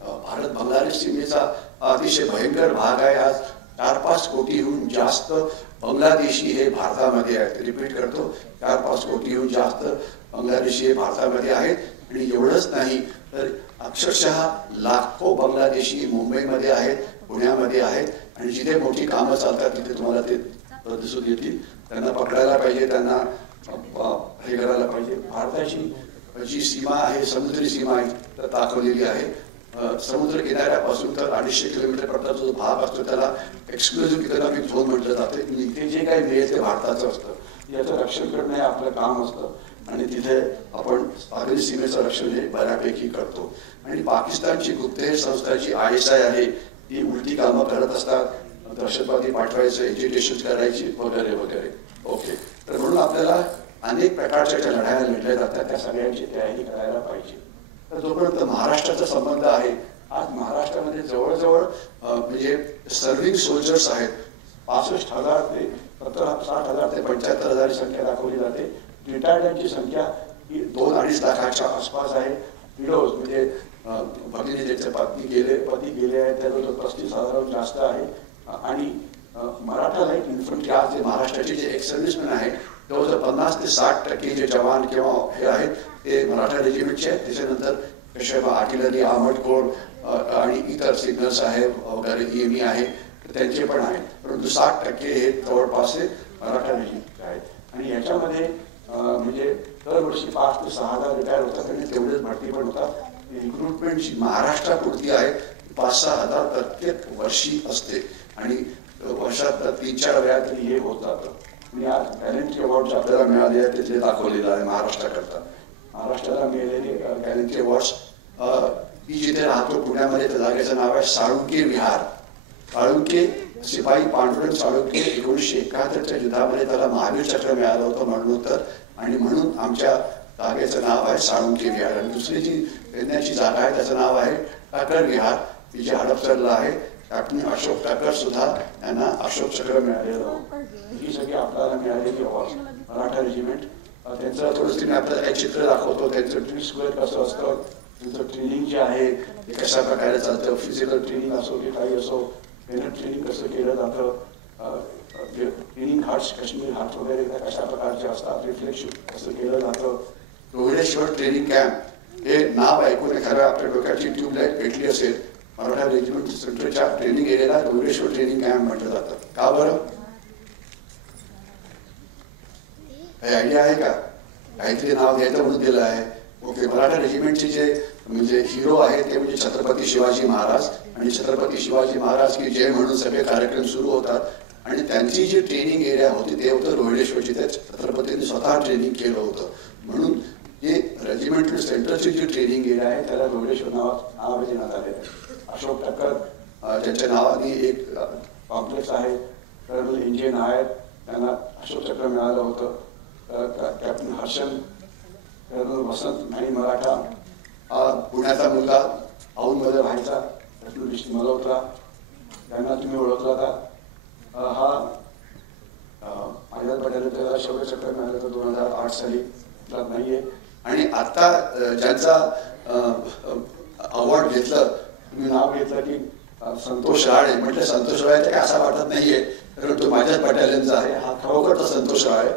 भारत बांगलादेश सीमेचा अतिशय भयंकर भाग आहे. आज 4-5 कोटीहून जास्त बांगलादेशी हे भारतामध्ये आहेत. रिपीट करतो, 4-5 कोटीहून जास्त बांगलादेशी हे भारतामध्ये आहेत. आणि एवढंच नाही तर अक्षरशः लाखो बांगलादेशी मुंबईमध्ये आहेत, पुण्यामध्ये आहेत. आणि जिथे मोठी कामं चालतात तिथे तुम्हाला ते दिसून येतील. त्यांना पकडायला पाहिजे, त्यांना हे करायला पाहिजे. भारताची जी सीमा आहे समुद्री सीमा तर दाखवलेली आहे. समुद्र किनाऱ्यापासून तर 250 किलोमीटरपर्यंत जो भाग असतो त्याला एक्सक्लुझिव्ह इकॉनॉमिक झोन म्हटलं जातं. इथे जे काही मिळेल ते भारताचं असतं. याचं रक्षण करणं हे आपलं काम असतं. आणि तिथे आपण सागरी सीमेचं रक्षण हे बऱ्यापैकी करतो. आणि पाकिस्तानची गुप्तहेर संस्था जी ISI आहे ती उलटी कामं करत असतात. दहशतवादी पाठवायचं, एज्युटेशन करायची वगैरे वगैरे. ओके, तर म्हणून आपल्याला अनेक प्रकारच्या ज्या लढाया लढल्या जातात त्या सगळ्यांची तयारी करायला पाहिजे. तर जोपर्यंत महाराष्ट्राचा संबंध आहे, आज महाराष्ट्रामध्ये जवळजवळ म्हणजे सर्व्हिंग सोल्जर्स आहेत 65,000 ते 60,000 ते 75,000 संख्या दाखवली जाते. रिटायर्डांची संख्या ही 2-2.5 लाखाच्या आसपास आहे. विडोज म्हणजे भगिनी ज्याचे पती गेले आहेत त्याचा जो 35,000 जास्त आहे. आणि मराठा लाईट इन्फंट्री आज जे महाराष्ट्राचे जे एक्सर्व्हिसमॅन आहे जवळजवळ 50 ते 60% जे जवान किंवा हे आहेत ते मराठा रेजिमेंटचे आहेत. त्याच्यानंतर पेशवा आर्टिलरी, आर्मर्ड कोर आणि इतर सिग्नल साहेब वगैरे EME आहे त्यांचे पण आहेत. परंतु 60% हे जवळपास मराठा रेजिमेंटचे आहेत. आणि याच्यामध्ये म्हणजे दरवर्षी 5 ते 6,000 रिटायर होतात आणि तेवढेच भरती पण होतात. रिक्रुटमेंट जी महाराष्ट्रापुरती आहे 5-6 हजार प्रत्येक वर्षी असते. आणि वर्षात 3-4 वेळा तरी हे होत जातं. आणि आज गॅरंटी अवॉर्ड जे आपल्याला मिळाले आहे ते दाखवलेलं आहे महाराष्ट्राकरता. महाराष्ट्राला मिळालेले गॅरंटी अवॉर्ड्स, मी जिथे राहतो पुण्यामध्ये त्या जागेचं नाव आहे साळुंके विहार. साळुंके शिपाई पांडुरंग साळुंके 1971च्या युद्धामध्ये त्याला महावीर चक्र मिळालं होतं मरणोत्तर, आणि म्हणून आमच्या जागेचं नाव आहे साळुंके विहार. आणि दुसरी जी फिरण्याची जागा आहे त्याचं नाव आहे टाकर विहार, की जे हडपसरला आहे. कॅप्टन अशोक टाकर सुद्धा यांना अशोक चक्र मिळालेलं. ही सगळी आपल्याला मिळालेली अवॉर्ड. मराठा रेजिमेंट त्यांचं थोडंसं मी आपल्याला काही चित्र दाखवतो. त्यांचं ड्रिल स्क्वेअर कसं असतं, त्यांचं ट्रेनिंग जे आहे ते कशा प्रकारे चालतं, फिजिकल ट्रेनिंग असो की काही असो, मेहनत ट्रेनिंग कसं केलं जातं, ट्रेनिंग घाट्स काश्मीर घाट वगैरे कशा प्रकारचे असतात, रिफ्लेक्शन कसं केलं जातं. रोहिडेश्वर ट्रेनिंग कॅम्प हे नाव ऐकून एखाद्या आपल्या डोक्याची ट्यूबलाईट पेटली असेल. मराठा रेजिमेंट सेंटरच्या ट्रेनिंग एरियाला रोहिडेश्वर ट्रेनिंग कॅम्प म्हटलं जातं. का बरं? काही आयडिया आहे का? काहीतरी नाव द्यायचं म्हणून दिलं आहे. ओके. मराठा रेजिमेंटचे जे म्हणजे हिरो आहेत ते म्हणजे छत्रपती शिवाजी महाराज. आणि छत्रपती शिवाजी महाराज की जय म्हणून सगळे कार्यक्रम सुरू होतात. आणि त्यांची जी ट्रेनिंग एरिया होती ते होतं रोहिडेश्वर, जिथे छत्रपतींनी स्वतः ट्रेनिंग केलं होतं. म्हणून जे रेजिमेंटल सेंटरची जी ट्रेनिंग एरिया आहे त्याला रोहिडेश्वर नाव देण्यात आलेलं आहे. अशोक टाकर ज्यांच्या नावाने एक कॉम्प्लेक्स आहे, कर्नल इंजिन आहेत, त्यांना अशोक चक्र मिळालं होतं. कॅप्टन हर्षन, कर्नल वसंत आणि मराठा, पुण्याचा मुलगा औंधमध्ये राहायचा कॅप्टन विष्णू मल्होत्रा, त्यांना तुम्ही ओळखला का? हा माझ्या पटेल त्याला शौर्य चक्र मिळालं होतं 2008 साली, नाही आहे. आणि आता ज्यांचा अवॉर्ड घेतलं, तुम्ही नाव घेतलं की संतोष राळे. म्हटलं संतोष राळे तर काय असं वाटत नाहीये, कारण तो माझ्याच बटालियनचा आहे. हा खरोखरचा संतोष राळे.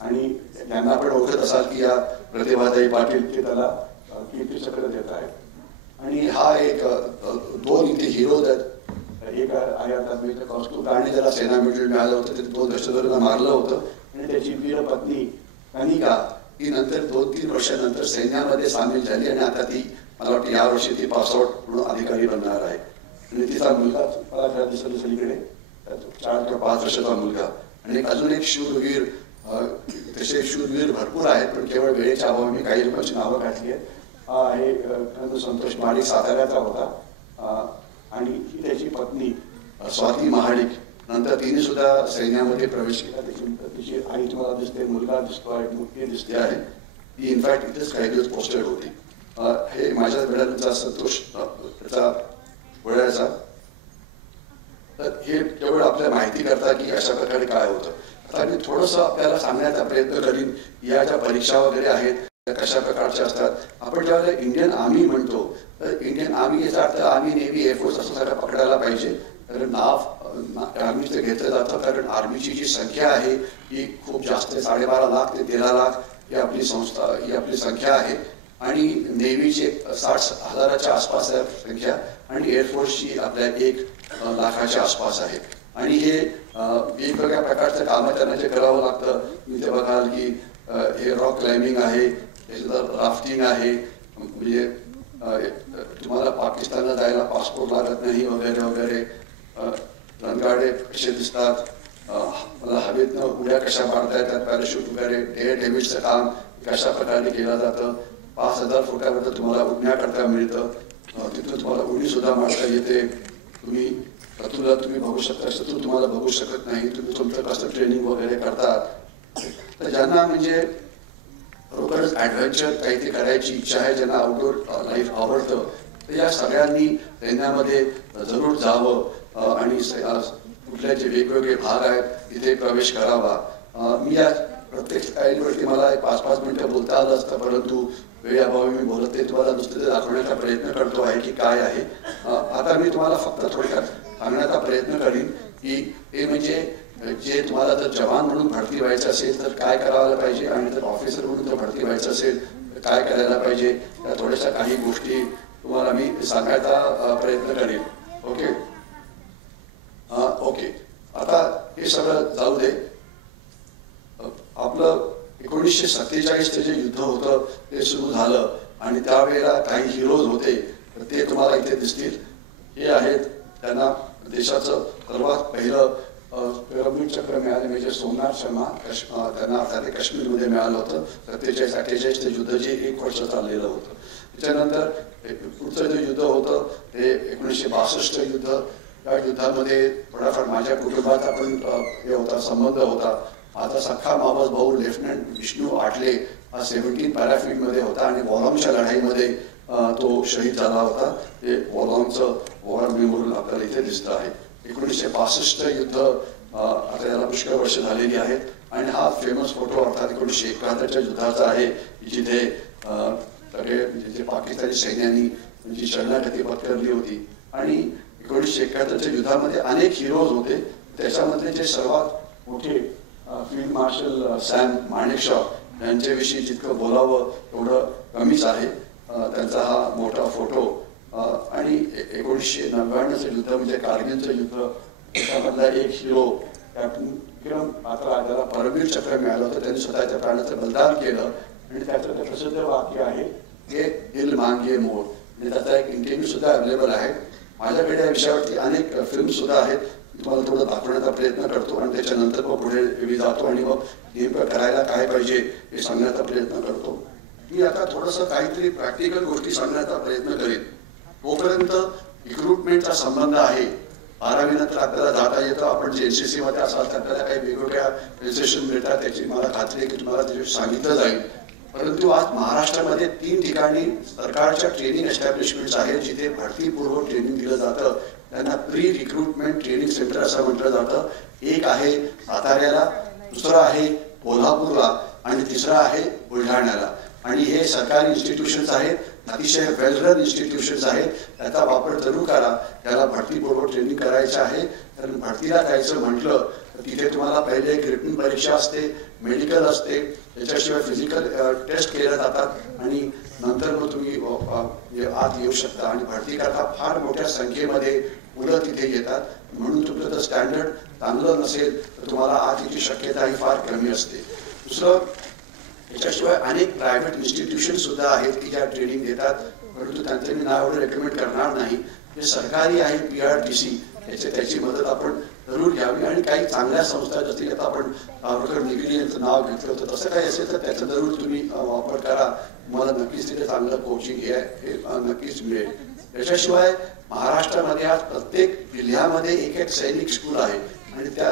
आणि त्यांना आपण ओळखत असाल की या प्रतिभाताई पाटील ते त्याला कीर्ती चक्र देत आहेत. आणि हा एक दोन इथे हिरोज आहेत. एक आहे आता मी कौस्तुभ आणि त्याला सेना मेडल मिळालं होतं, ते 2 दहशतवाद्यांना मारलं होतं. आणि त्याची वीर पत्नी कनिका ही नंतर 2-3 वर्षानंतर सैन्यामध्ये सामील झाली. आणि आता ती मला वाटतं यावर्षी ती पासआउट म्हणून अधिकारी बनणार आहे. आणि तिचा मुलगा मला घरात दिसत सगळीकडे 4 किंवा 5 वर्षाचा मुलगा. आणि अजून एक शूरवीर, तसे शूरवीर भरपूर आहेत पण केवळ वेळेच्या अभावी मी काही लोकांची नावं घातली आहेत. हे संतोष महाडिक साताऱ्याचा होता. आणि ही त्याची पत्नी स्वाती महाडिक. नंतर तिने सुद्धा सैन्यामध्ये प्रवेश केला. तिची आई तुम्हाला दिसते, मुलगा दिसतोय, मुलगी दिसते आहे. ती इनफॅक्ट इथेच काही दिवस पोस्टेड होती. हे माझ्या वेळाचा संतोष त्याचा वळायचा. तर हे केवळ आपल्याला माहिती करता की अशा प्रकारे काय होतं. आता मी थोडंसं आपल्याला सांगण्याचा प्रयत्न करीन. या ज्या परीक्षा वगैरे आहेत त्या कशा प्रकारच्या असतात. आपण ज्यावेळेला इंडियन आर्मी म्हणतो तर इंडियन आर्मी याचा अर्थ आर्मी, नेव्ही, एअरफोर्स असं सगळं पकडायला पाहिजे. कारण नाव आर्मीचं घेतलं जातं कारण आर्मीची जी संख्या आहे ही खूप जास्त आहे. 12.5 लाख ते 13 लाख ही आपली संस्था, ही आपली संख्या आहे. आणि नेव्हीची 60,000च्या आसपास आहे संख्या. आणि एअरफोर्सची आपल्या 1 लाखाच्या आसपास आहे. आणि हे वेगवेगळ्या प्रकारचं कामं त्यांना जे करावं लागतं. मी ते बघाल की हे रॉक क्लाइम्बिंग आहे, राफ्टिंग आहे, म्हणजे तुम्हाला पाकिस्तानला जायला पासपोर्ट लागत नाही वगैरे वगैरे. रणगाडे कसे दिसतात, मला हवेतनं उड्या कशा मारता येतात, पॅराशूट वगैरे, एअर डेव्हिडचं काम कशा प्रकारे केलं जातं. 5,000 फुटावर तुम्हाला उडण्या करता मिळतं. तिथून तुम्हाला उडी सुद्धा मारता येते. तुम्ही बघू शकता, शत्रू तुम्हाला बघू शकत नाही. तुम्ही तुमचं कसं ट्रेनिंग वगैरे करतात. तर ज्यांना म्हणजे खरोखरच ॲडव्हेंचर काहीतरी करायची इच्छा आहे, ज्यांना आउटडोर लाईफ आवडतं, तर या सगळ्यांनी सैन्यामध्ये जरूर जावं आणि कुठल्या जे वेगवेगळे भाग आहेत तिथे प्रवेश करावा. मी या प्रत्येक स्लाईडवरती मला 5-5 मिनिटं बोलता आलं असतं, परंतु वेळेअभावी मी बोलत नाही. तुम्हाला नुसतं दाखवण्याचा प्रयत्न करतो आहे की काय आहे. आता मी तुम्हाला फक्त थोडक्यात सांगण्याचा प्रयत्न करीन की ते म्हणजे जे तुम्हाला जर जवान म्हणून भरती व्हायचं असेल तर काय करायला पाहिजे, आणि जर ऑफिसर म्हणून जर भरती व्हायचं असेल तर काय करायला पाहिजे. त्या थोड्याशा काही गोष्टी तुम्हाला मी सांगायचा प्रयत्न करीन. Okay okay. आता हे सगळं जाऊ दे. आपलं 1947 जे युद्ध होतं ते सुरू झालं आणि त्यावेळेला काही हिरोज होते, तर ते तुम्हाला इथे दिसतील. हे आहेत, त्यांना देशाचं सर्वात पहिलं पिरामिड चक्र मिळाले. मेजर सोमनाथ शर्मा त्यांना अर्थात काश्मीरमध्ये मिळालं होतं. 47-48 ते युद्ध जे 1 वर्ष चाललेलं होतं. त्याच्यानंतर पुढचं जे युद्ध होतं ते 1962 युद्ध. या युद्धामध्ये थोडाफार माझ्या कुटुंबाचा पण हे होता, संबंध होता. माझा सख्खा मावस भाऊ लेफ्टनंट विष्णू आठले हा 17 पॅराफील्डमध्ये होता आणि वॉलॉंगच्या लढाईमध्ये तो शहीद झाला होता. ते वॉलॉंगचं वॉर मेमोरियल आपल्याला इथे दिसतं आहे. 1962 युद्ध आता याला पुष्कळ वर्ष झालेली आहेत आणि हा फेमस फोटो अर्थात 1971च्या युद्धाचा आहे, जिथे जिथे पाकिस्तानी सैन्यांनी जी शरणागती पत्करली होती. आणि 1971च्या युद्धामध्ये अनेक हिरोज होते. त्याच्यामधले जे सर्वात मोठे फील्ड मार्शल सॅम माणेकशॉ यांच्याविषयी जितकं बोलावं तेवढं कमीच आहे. त्यांचा हा मोठा फोटो आणि 1999चं युद्ध म्हणजे कारगिलचं युद्ध, त्यामधला एक हिरो कॅप्टन विक्रम बात्रा, त्याला परमवीर चक्र मिळालं होतं. त्यांनी स्वतःच्या प्राणाचं बलिदान केलं आणि त्याचं ते प्रसिद्ध वाक्य आहे, एक दिल मांगे मोर. आणि त्याचा एक इंटरव्ह्यू सुद्धा अवेलेबल आहे. माझ्याकडे या विषयावरती अनेक फिल्म सुद्धा आहेत. तुम्हाला थोडं दाखवण्याचा प्रयत्न करतो आणि त्याच्यानंतर मग पुढे जातो आणि मग नेमकं करायला काय पाहिजे हे सांगण्याचा प्रयत्न करतो. मी आता थोडंसं काहीतरी प्रॅक्टिकल गोष्टी सांगण्याचा प्रयत्न करेन. तोपर्यंत रिक्रुटमेंटचा संबंध आहे. 12वी नंतर आपल्याला जाता येतं. आपण जे NCC मध्ये असाल तर आपल्याला काही वेगवेगळ्या रजिस्ट्रेशन मिळतात, त्याची मला खात्री आहे की तुम्हाला त्याच्याविषयी सांगितलं जाईल. परंतु आज महाराष्ट्रामध्ये 3 ठिकाणी सरकारच्या ट्रेनिंग एस्टॅब्लिशमेंट्स आहेत जिथे भरतीपूर्व ट्रेनिंग दिलं जातं. त्यांना प्री रिक्रुटमेंट ट्रेनिंग सेंटर असं म्हटलं जातं. एक आहे साताऱ्याला, दुसरं आहे कोल्हापूरला आणि तिसरं आहे बुलढाण्याला. आणि हे सरकारी इन्स्टिट्यूशन्स आहेत, अतिशय वेल रन इन्स्टिट्यूशन्स आहेत. त्याचा वापर जरूर करा. त्याला भरतीपूर्व ट्रेनिंग करायचं आहे. कारण भरतीला जायचं म्हटलं तर तिथे तुम्हाला पहिले एक रिटन परीक्षा असते, मेडिकल असते, त्याच्याशिवाय फिजिकल टेस्ट केल्या जातात आणि नंतर मग तुम्ही आत येऊ शकता. आणि भरती करता फार मोठ्या संख्येमध्ये मुलं तिथे येतात. म्हणून तुमचं जर स्टँडर्ड चांगलं नसेल तर तुम्हाला आत याची शक्यता ही फार कमी असते. दुसरं, याच्याशिवाय अनेक प्रायव्हेट इन्स्टिट्यूशन सुद्धा आहेत की ज्या ट्रेनिंग देतात, परंतु त्यांचं मी नाव रेकमेंड करणार नाही. जे सरकारी आहे PRTC त्याची मदत आपण जरूर घ्यावी. आणि काही चांगल्या संस्था जसं आता आपण सावरकर डिग्री यांचं नाव घेतलं होतं तसं काही असेल तर त्याचा जरूर तुम्ही वापर करा. तुम्हाला नक्कीच तिथे चांगलं कोचिंग हे नक्कीच मिळेल. त्याच्याशिवाय महाराष्ट्रामध्ये आज प्रत्येक जिल्ह्यामध्ये एक सैनिक स्कूल आहे आणि त्या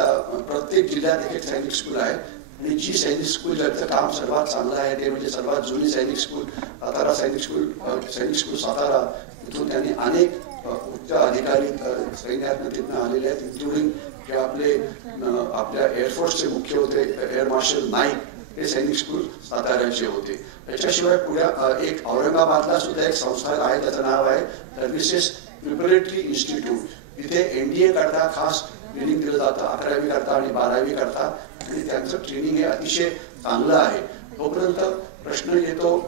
प्रत्येक जिल्ह्यात एक सैनिक स्कूल आहे. आणि जी सैनिक स्कूल ज्याचं काम सर्वात चांगलं आहे ते म्हणजे सर्वात जुनी सैनिक स्कूल सातारा सैनिक स्कूल सातारा. तिथून त्यांनी अनेक उच्च अधिकारी सैन्यात तिथून आलेले आहेत, इन्क्लुडिंग जे आपल्या एअरफोर्सचे मुख्य होते एअर मार्शल नाईक, हे सैनिक स्कूल साताऱ्याचे होते. त्याच्याशिवाय पुढे एक औरंगाबादला सुद्धा एक संस्था आहे, त्याचं नाव आहे सर्व्हिसेस प्रिपरेटरी इन्स्टिट्यूट. तिथे NDA करता खास ट्रेनिंग दिलं जातं, 11वी करता आणि 12वी करता. आणि त्यांचं ट्रेनिंग हे अतिशय चांगलं आहे. तोपर्यंत प्रश्न येतो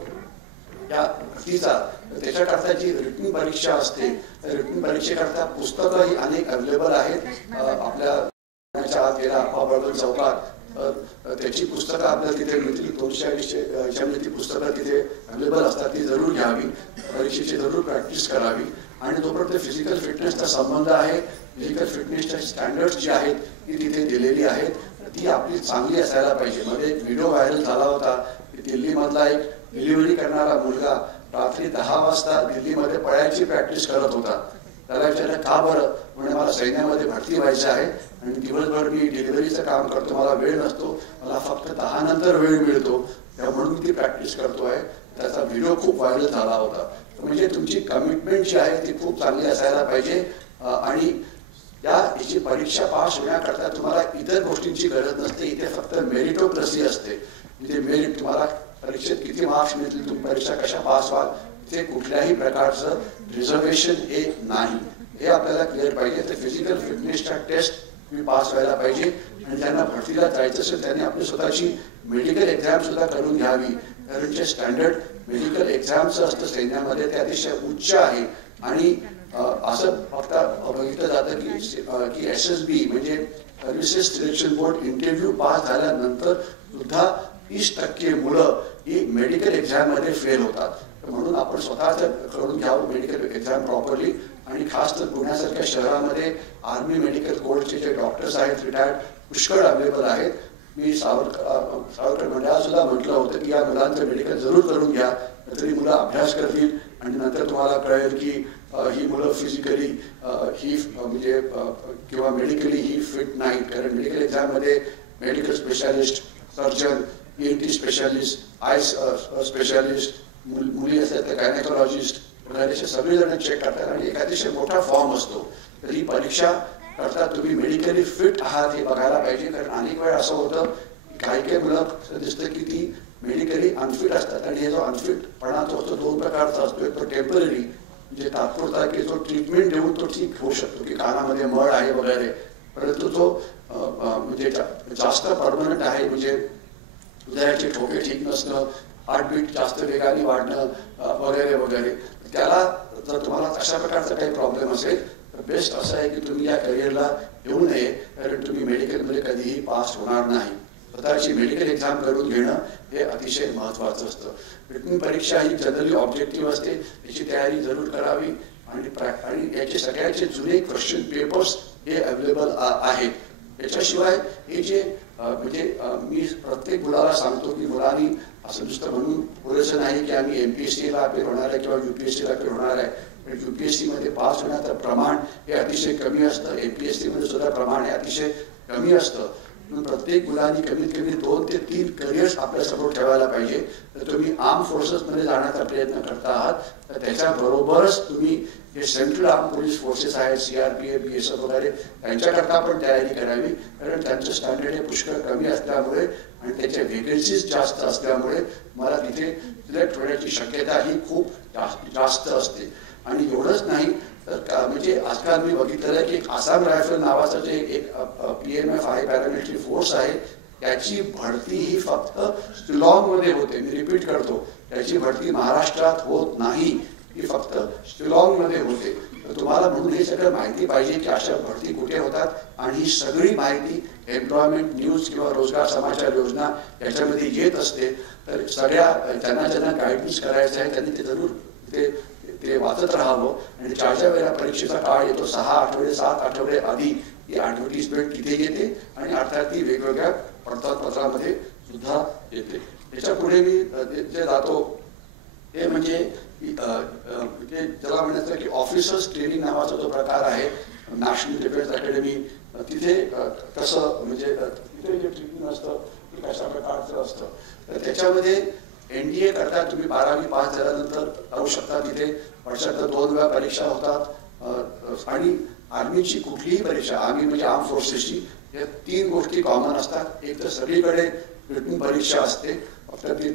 त्या भरतीचा, त्याच्याकरता जी रिटन परीक्षा असते त्या रिटन परीक्षेकरता पुस्तकं ही अनेक अवेलेबल आहेत. आपल्या आत गेला बाबळगड चौकात त्याची पुस्तकं आपल्याला तिथे मिळतील. 240 ती पुस्तकं तिथे अवेलेबल असतात, ती जरूर घ्यावी. परीक्षेची जरूर प्रॅक्टिस करावी. आणि तोपर्यंत फिजिकल फिटनेसचा संबंध आहे. फिजिकल फिटनेसच्या स्टँडर्ड्स जी आहेत ती तिथे दिलेली आहेत, ती आपली चांगली असायला पाहिजे. मध्ये एक व्हिडिओ व्हायरल झाला होता की दिल्लीमधला एक डिलिव्हरी करणारा मुलगा रात्री 10 वाजता दिल्लीमध्ये पळायची प्रॅक्टिस करत होता. त्याला विचारलं का बरं? म्हणजे मला सैन्यामध्ये भरती व्हायचं आहे आणि दिवसभर मी डिलिव्हरीचं काम करतो, मला वेळ नसतो, मला फक्त 10 नंतर वेळ मिळतो, म्हणून ती प्रॅक्टिस करतो आहे. त्याचा व्हिडिओ खूप व्हायरल झाला होता. म्हणजे तुमची कमिटमेंट जी आहे ती खूप चांगली असायला पाहिजे. आणि याची परीक्षा पास होण्याकरता तुम्हाला इतर गोष्टींची गरज नसते. इथे फक्त मेरिटोक्रेसी असते. इथे मेरिट, तुम्हाला परीक्षेत किती मार्क्स मिळतील, तुम्ही परीक्षा कशा पास व्हाल, इथे कुठल्याही प्रकारचं रिझर्वेशन हे नाही. हे आपल्याला क्लिअर पाहिजे. तर फिजिकल फिटनेसच्या टेस्ट तुम्ही पास व्हायला पाहिजे. आणि ज्यांना भरतीला जायचं असेल त्यांनी आपली स्वतःची मेडिकल एक्झाम सुद्धा करून घ्यावी. कारण जे स्टँडर्ड मेडिकल एक्झामचं असतं सैन्यामध्ये ते अतिशय उच्च आहे. आणि असं फक्त बघितलं जातं की SSB म्हणजे services selection board interview pass झाल्यानंतर सुद्धा 30% मुलं ही मेडिकल एक्झाम मध्ये फेल होतात. म्हणून आपण स्वतःच करून घ्यावं मेडिकल एक्झाम प्रॉपरली. आणि खास तर पुण्यासारख्या शहरामध्ये आर्मी मेडिकल कोर्सचे जे डॉक्टर्स आहेत रिटायर्ड पुष्कळ अवेलेबल आहेत. मी सावरकर मंडळात सुद्धा म्हटलं होतं की या मुलांचं मेडिकल जरूर करून घ्या, तरी मुलं अभ्यास करतील आणि नंतर तुम्हाला कळेल की ही मुलं फिजिकली ही म्हणजे किंवा मेडिकली ही फिट नाहीत. कारण मेडिकल एक्झाममध्ये medical specialist, surgeon, ENT specialist, I specialist, मुली असतात तर गायनेकॉलॉजिस्ट वगैरे सगळेजण चेक करतात आणि एक अतिशय मोठा फॉर्म असतो. तर ही परीक्षा करता तुम्ही मेडिकली फिट आहात हे बघायला पाहिजे. कारण अनेक वेळा असं होतं काही काही मुलं दिसतं की ती मेडिकली अनफिट असतात आणि हे जो अनफिटपणा तो असतो दोन प्रकारचा असतो. एक तो टेम्पररी म्हणजे तात्पुरता की जो ट्रीटमेंट देऊन तो ठीक होऊ शकतो की कानामध्ये मळ आहे वगैरे, परंतु तो म्हणजे जास्त परमनंट आहे म्हणजे हृदयाचे ठोके ठीक नसणं, हार्टबीट जास्त वेगाने वाढणं वगैरे वगैरे. त्याला जर तुम्हाला अशा प्रकारचा काही प्रॉब्लेम असेल तर बेस्ट असं आहे की तुम्ही या करिअरला येऊ नये. कारण तुम्ही मेडिकलमध्ये कधीही पास होणार नाही. स्वतःची मेडिकल एक्झाम करून घेणं हे अतिशय महत्त्वाचं असतं. रिटन परीक्षा ही जनरली ऑब्जेक्टिव्ह असते, त्याची तयारी जरूर करावी आणि याचे सगळ्याचे जुने क्वेश्चन पेपर्स हे अवेलेबल आहेत. याच्याशिवाय हे जे म्हणजे मी प्रत्येक मुलाला सांगतो की मुलांनी असं नुसतं म्हणून पुरेसं नाही की आम्ही MPSCला अपेअर होणार आहे किंवा UPSCला अपेअर होणार आहे. पण UPSCमध्ये पास होण्याचं प्रमाण हे अतिशय कमी असतं. MPSCमध्ये सुद्धा प्रमाण हे अतिशय कमी असतं. म्हणून प्रत्येक मुलांनी कमीत कमी 2 ते 3 करिअर्स आपल्यासमोर ठेवायला पाहिजे. तर तुम्ही आर्म फोर्सेसमध्ये जाण्याचा प्रयत्न करता आहात तर त्याच्याबरोबरच तुम्ही जे सेंट्रल आर्म पोलीस फोर्सेस आहेत, CRPF, BSF वगैरे त्यांच्याकरता पण तयारी करावी. कारण त्यांचं स्टँडर्ड हे पुष्कळ कमी असल्यामुळे आणि त्याच्या वेकेन्सीज जास्त असल्यामुळे मला तिथे सिलेक्ट होण्याची शक्यता ही खूप जास्त असते. आणि एवढंच नाही तर म्हणजे आजकाल मी बघितलेलं आहे की एक आसाम रायफल नावाचं जे एक PMF आहे, पॅरामिलिटरी फोर्स आहे, त्याची भरती ही फक्त शिलाँगमध्ये होते. मी रिपीट करतो, त्याची भरती महाराष्ट्रात होत नाही, ही फक्त शिलाँगमध्ये होते. तर तुम्हाला म्हणून हे सगळं माहिती पाहिजे की अशा भरती कुठे होतात आणि ही सगळी माहिती एम्प्लॉयमेंट न्यूज किंवा रोजगार समाचार योजना याच्यामध्ये येत असते. तर सगळ्या ज्यांना गायडन्स करायचं आहे त्यांनी ते जरूर ते वाचत राहावं. आणि ज्या वेळेला परीक्षेचा काळ येतो 6 आठवडे 7 आठवडे आधी ही ॲडव्हर्टिजमेंट तिथे येते आणि अर्थात ती वेगवेगळ्या वर्तमानपत्रामध्ये सुद्धा येते. त्याच्या पुढे मी जे जातो ते म्हणजे ज्याला म्हणायचं की ऑफिसर्स ट्रेनिंग नावाचा जो प्रकार आहे नॅशनल डिफेन्स अकॅडमी, तिथे कसं म्हणजे तिथे जे ट्रेनिंग असतं ते कशा प्रकारचं असतं. तर त्याच्यामध्ये NDA करता तुम्ही 12वी पास झाल्यानंतर जाऊ शकता. तिथे वर्षात 2 वेळा परीक्षा होतात आणि आर्मीची कुठलीही परीक्षा, आर्मी म्हणजे आर्म फोर्सेसची, या 3 गोष्टी कॉमन असतात. एक तर सगळीकडे रिटन परीक्षा असते, फक्त ती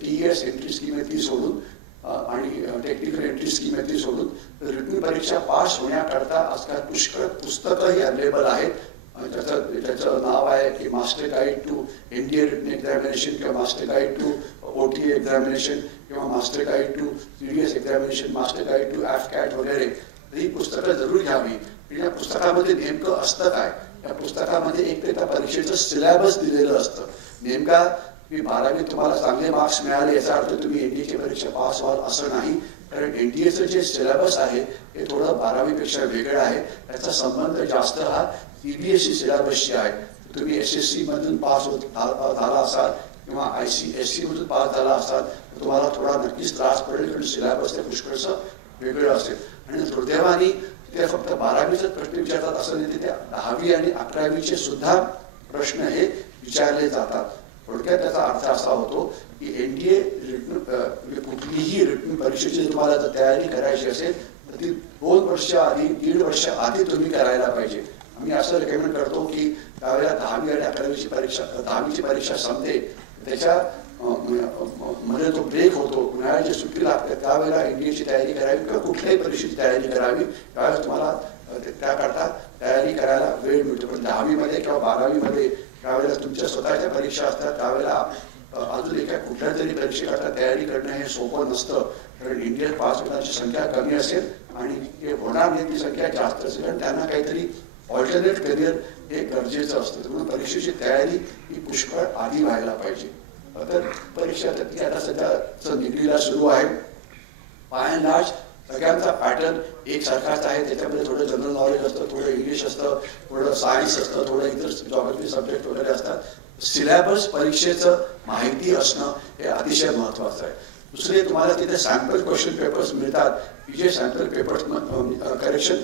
TES एंट्री स्कीम आहे ती सोडून आणि टेक्निकल एंट्री स्कीम आहे ती सोडून. तर रिटन परीक्षा पास होण्याकरता आजकाल पुष्कळ पुस्तकंही अवेलेबल आहेत. त्याचं नाव आहे की master guide to NDA written examination किंवा master guide to OTA examination किंवा master guide to CDS examination, master guide to AFCAT वगैरे. ही पुस्तकं जरूर घ्यावी. या पुस्तकामध्ये नेमकं असतं काय, या पुस्तकामध्ये एक तर त्या परीक्षेचं सिलेबस दिलेलं असतं. नेमका की 12वी तुम्हाला चांगले मार्क्स मिळाले याचा अर्थ तुम्ही NDAची परीक्षा पास व्हाल असं नाही. कारण NDAचं जे सिलेबस आहे हे थोडं 12वीपेक्षा वेगळं आहे. त्याचा संबंध जास्त हा CBSE सिलेबसशी आहे. तुम्ही SSC मधून पास झाला असाल किंवा ICSE मधून पास झाला असाल तर तुम्हाला थोडा नक्कीच त्रास पडेल, कारण सिलेबस ते पुष्कळसं वेगळं असेल. आणि दुर्दैवाने ते फक्त 12वीचेच प्रश्न विचारतात असं नाही, तिथे 10वी आणि 11वीचे सुद्धा प्रश्न हे विचारले जातात. थोडक्यात त्याचा अर्थ असा होतो की NDA रिटन कुठलीही रिटन परीक्षेची तुम्हाला जर तयारी करायची असेल तर ती 2 वर्ष आधी 1.5 वर्ष आधी तुम्ही करायला पाहिजे. आम्ही असं रेकमेंड करतो की त्यावेळेला 10वी आणि 11वीची परीक्षा, 10वीची परीक्षा संपते त्याच्या मध्ये जो ब्रेक होतो, उन्हाळ्याची सुट्टी लागते, त्यावेळेला NDAची तयारी करावी किंवा कुठल्याही परीक्षेची तयारी करावी. त्यावेळेस तुम्हाला त्याकरता तयारी करायला वेळ मिळतो. पण 10वीमध्ये किंवा 12वीमध्ये त्यावेळेला तुमच्या स्वतःच्या परीक्षा असतात, त्यावेळेला अजून एका कुठल्या तरी परीक्षेकरता तयारी करणं हे सोपं नसतं. कारण इंडियन पास होण्याची संख्या कमी असेल आणि ते होणार नाही ती संख्या जास्त असेल आणि त्यांना काहीतरी ऑल्टरनेट करिअर हे गरजेचं असतं. म्हणून परीक्षेची तयारी ही पुष्कळ आधी व्हायला पाहिजे. तर परीक्षा ती आता सध्या निगडीला सुरू आहे. बाय अँड लार्ज सगळ्यांचा पॅटर्न एकसारखाच आहे. त्याच्यामध्ये थोडं जनरल नॉलेज असतं, थोडं इंग्लिश असतं, थोडं सायन्स असतं, थोडं इतर जॉग्राफी सब्जेक्ट वगैरे असतात. सिलेबस परीक्षेचं माहिती असणं हे अतिशय महत्त्वाचं आहे. दुसरे तुम्हाला तिथे सॅम्पल क्वेश्चन पेपर्स मिळतात, जे सॅम्पल पेपर्स करेक्शन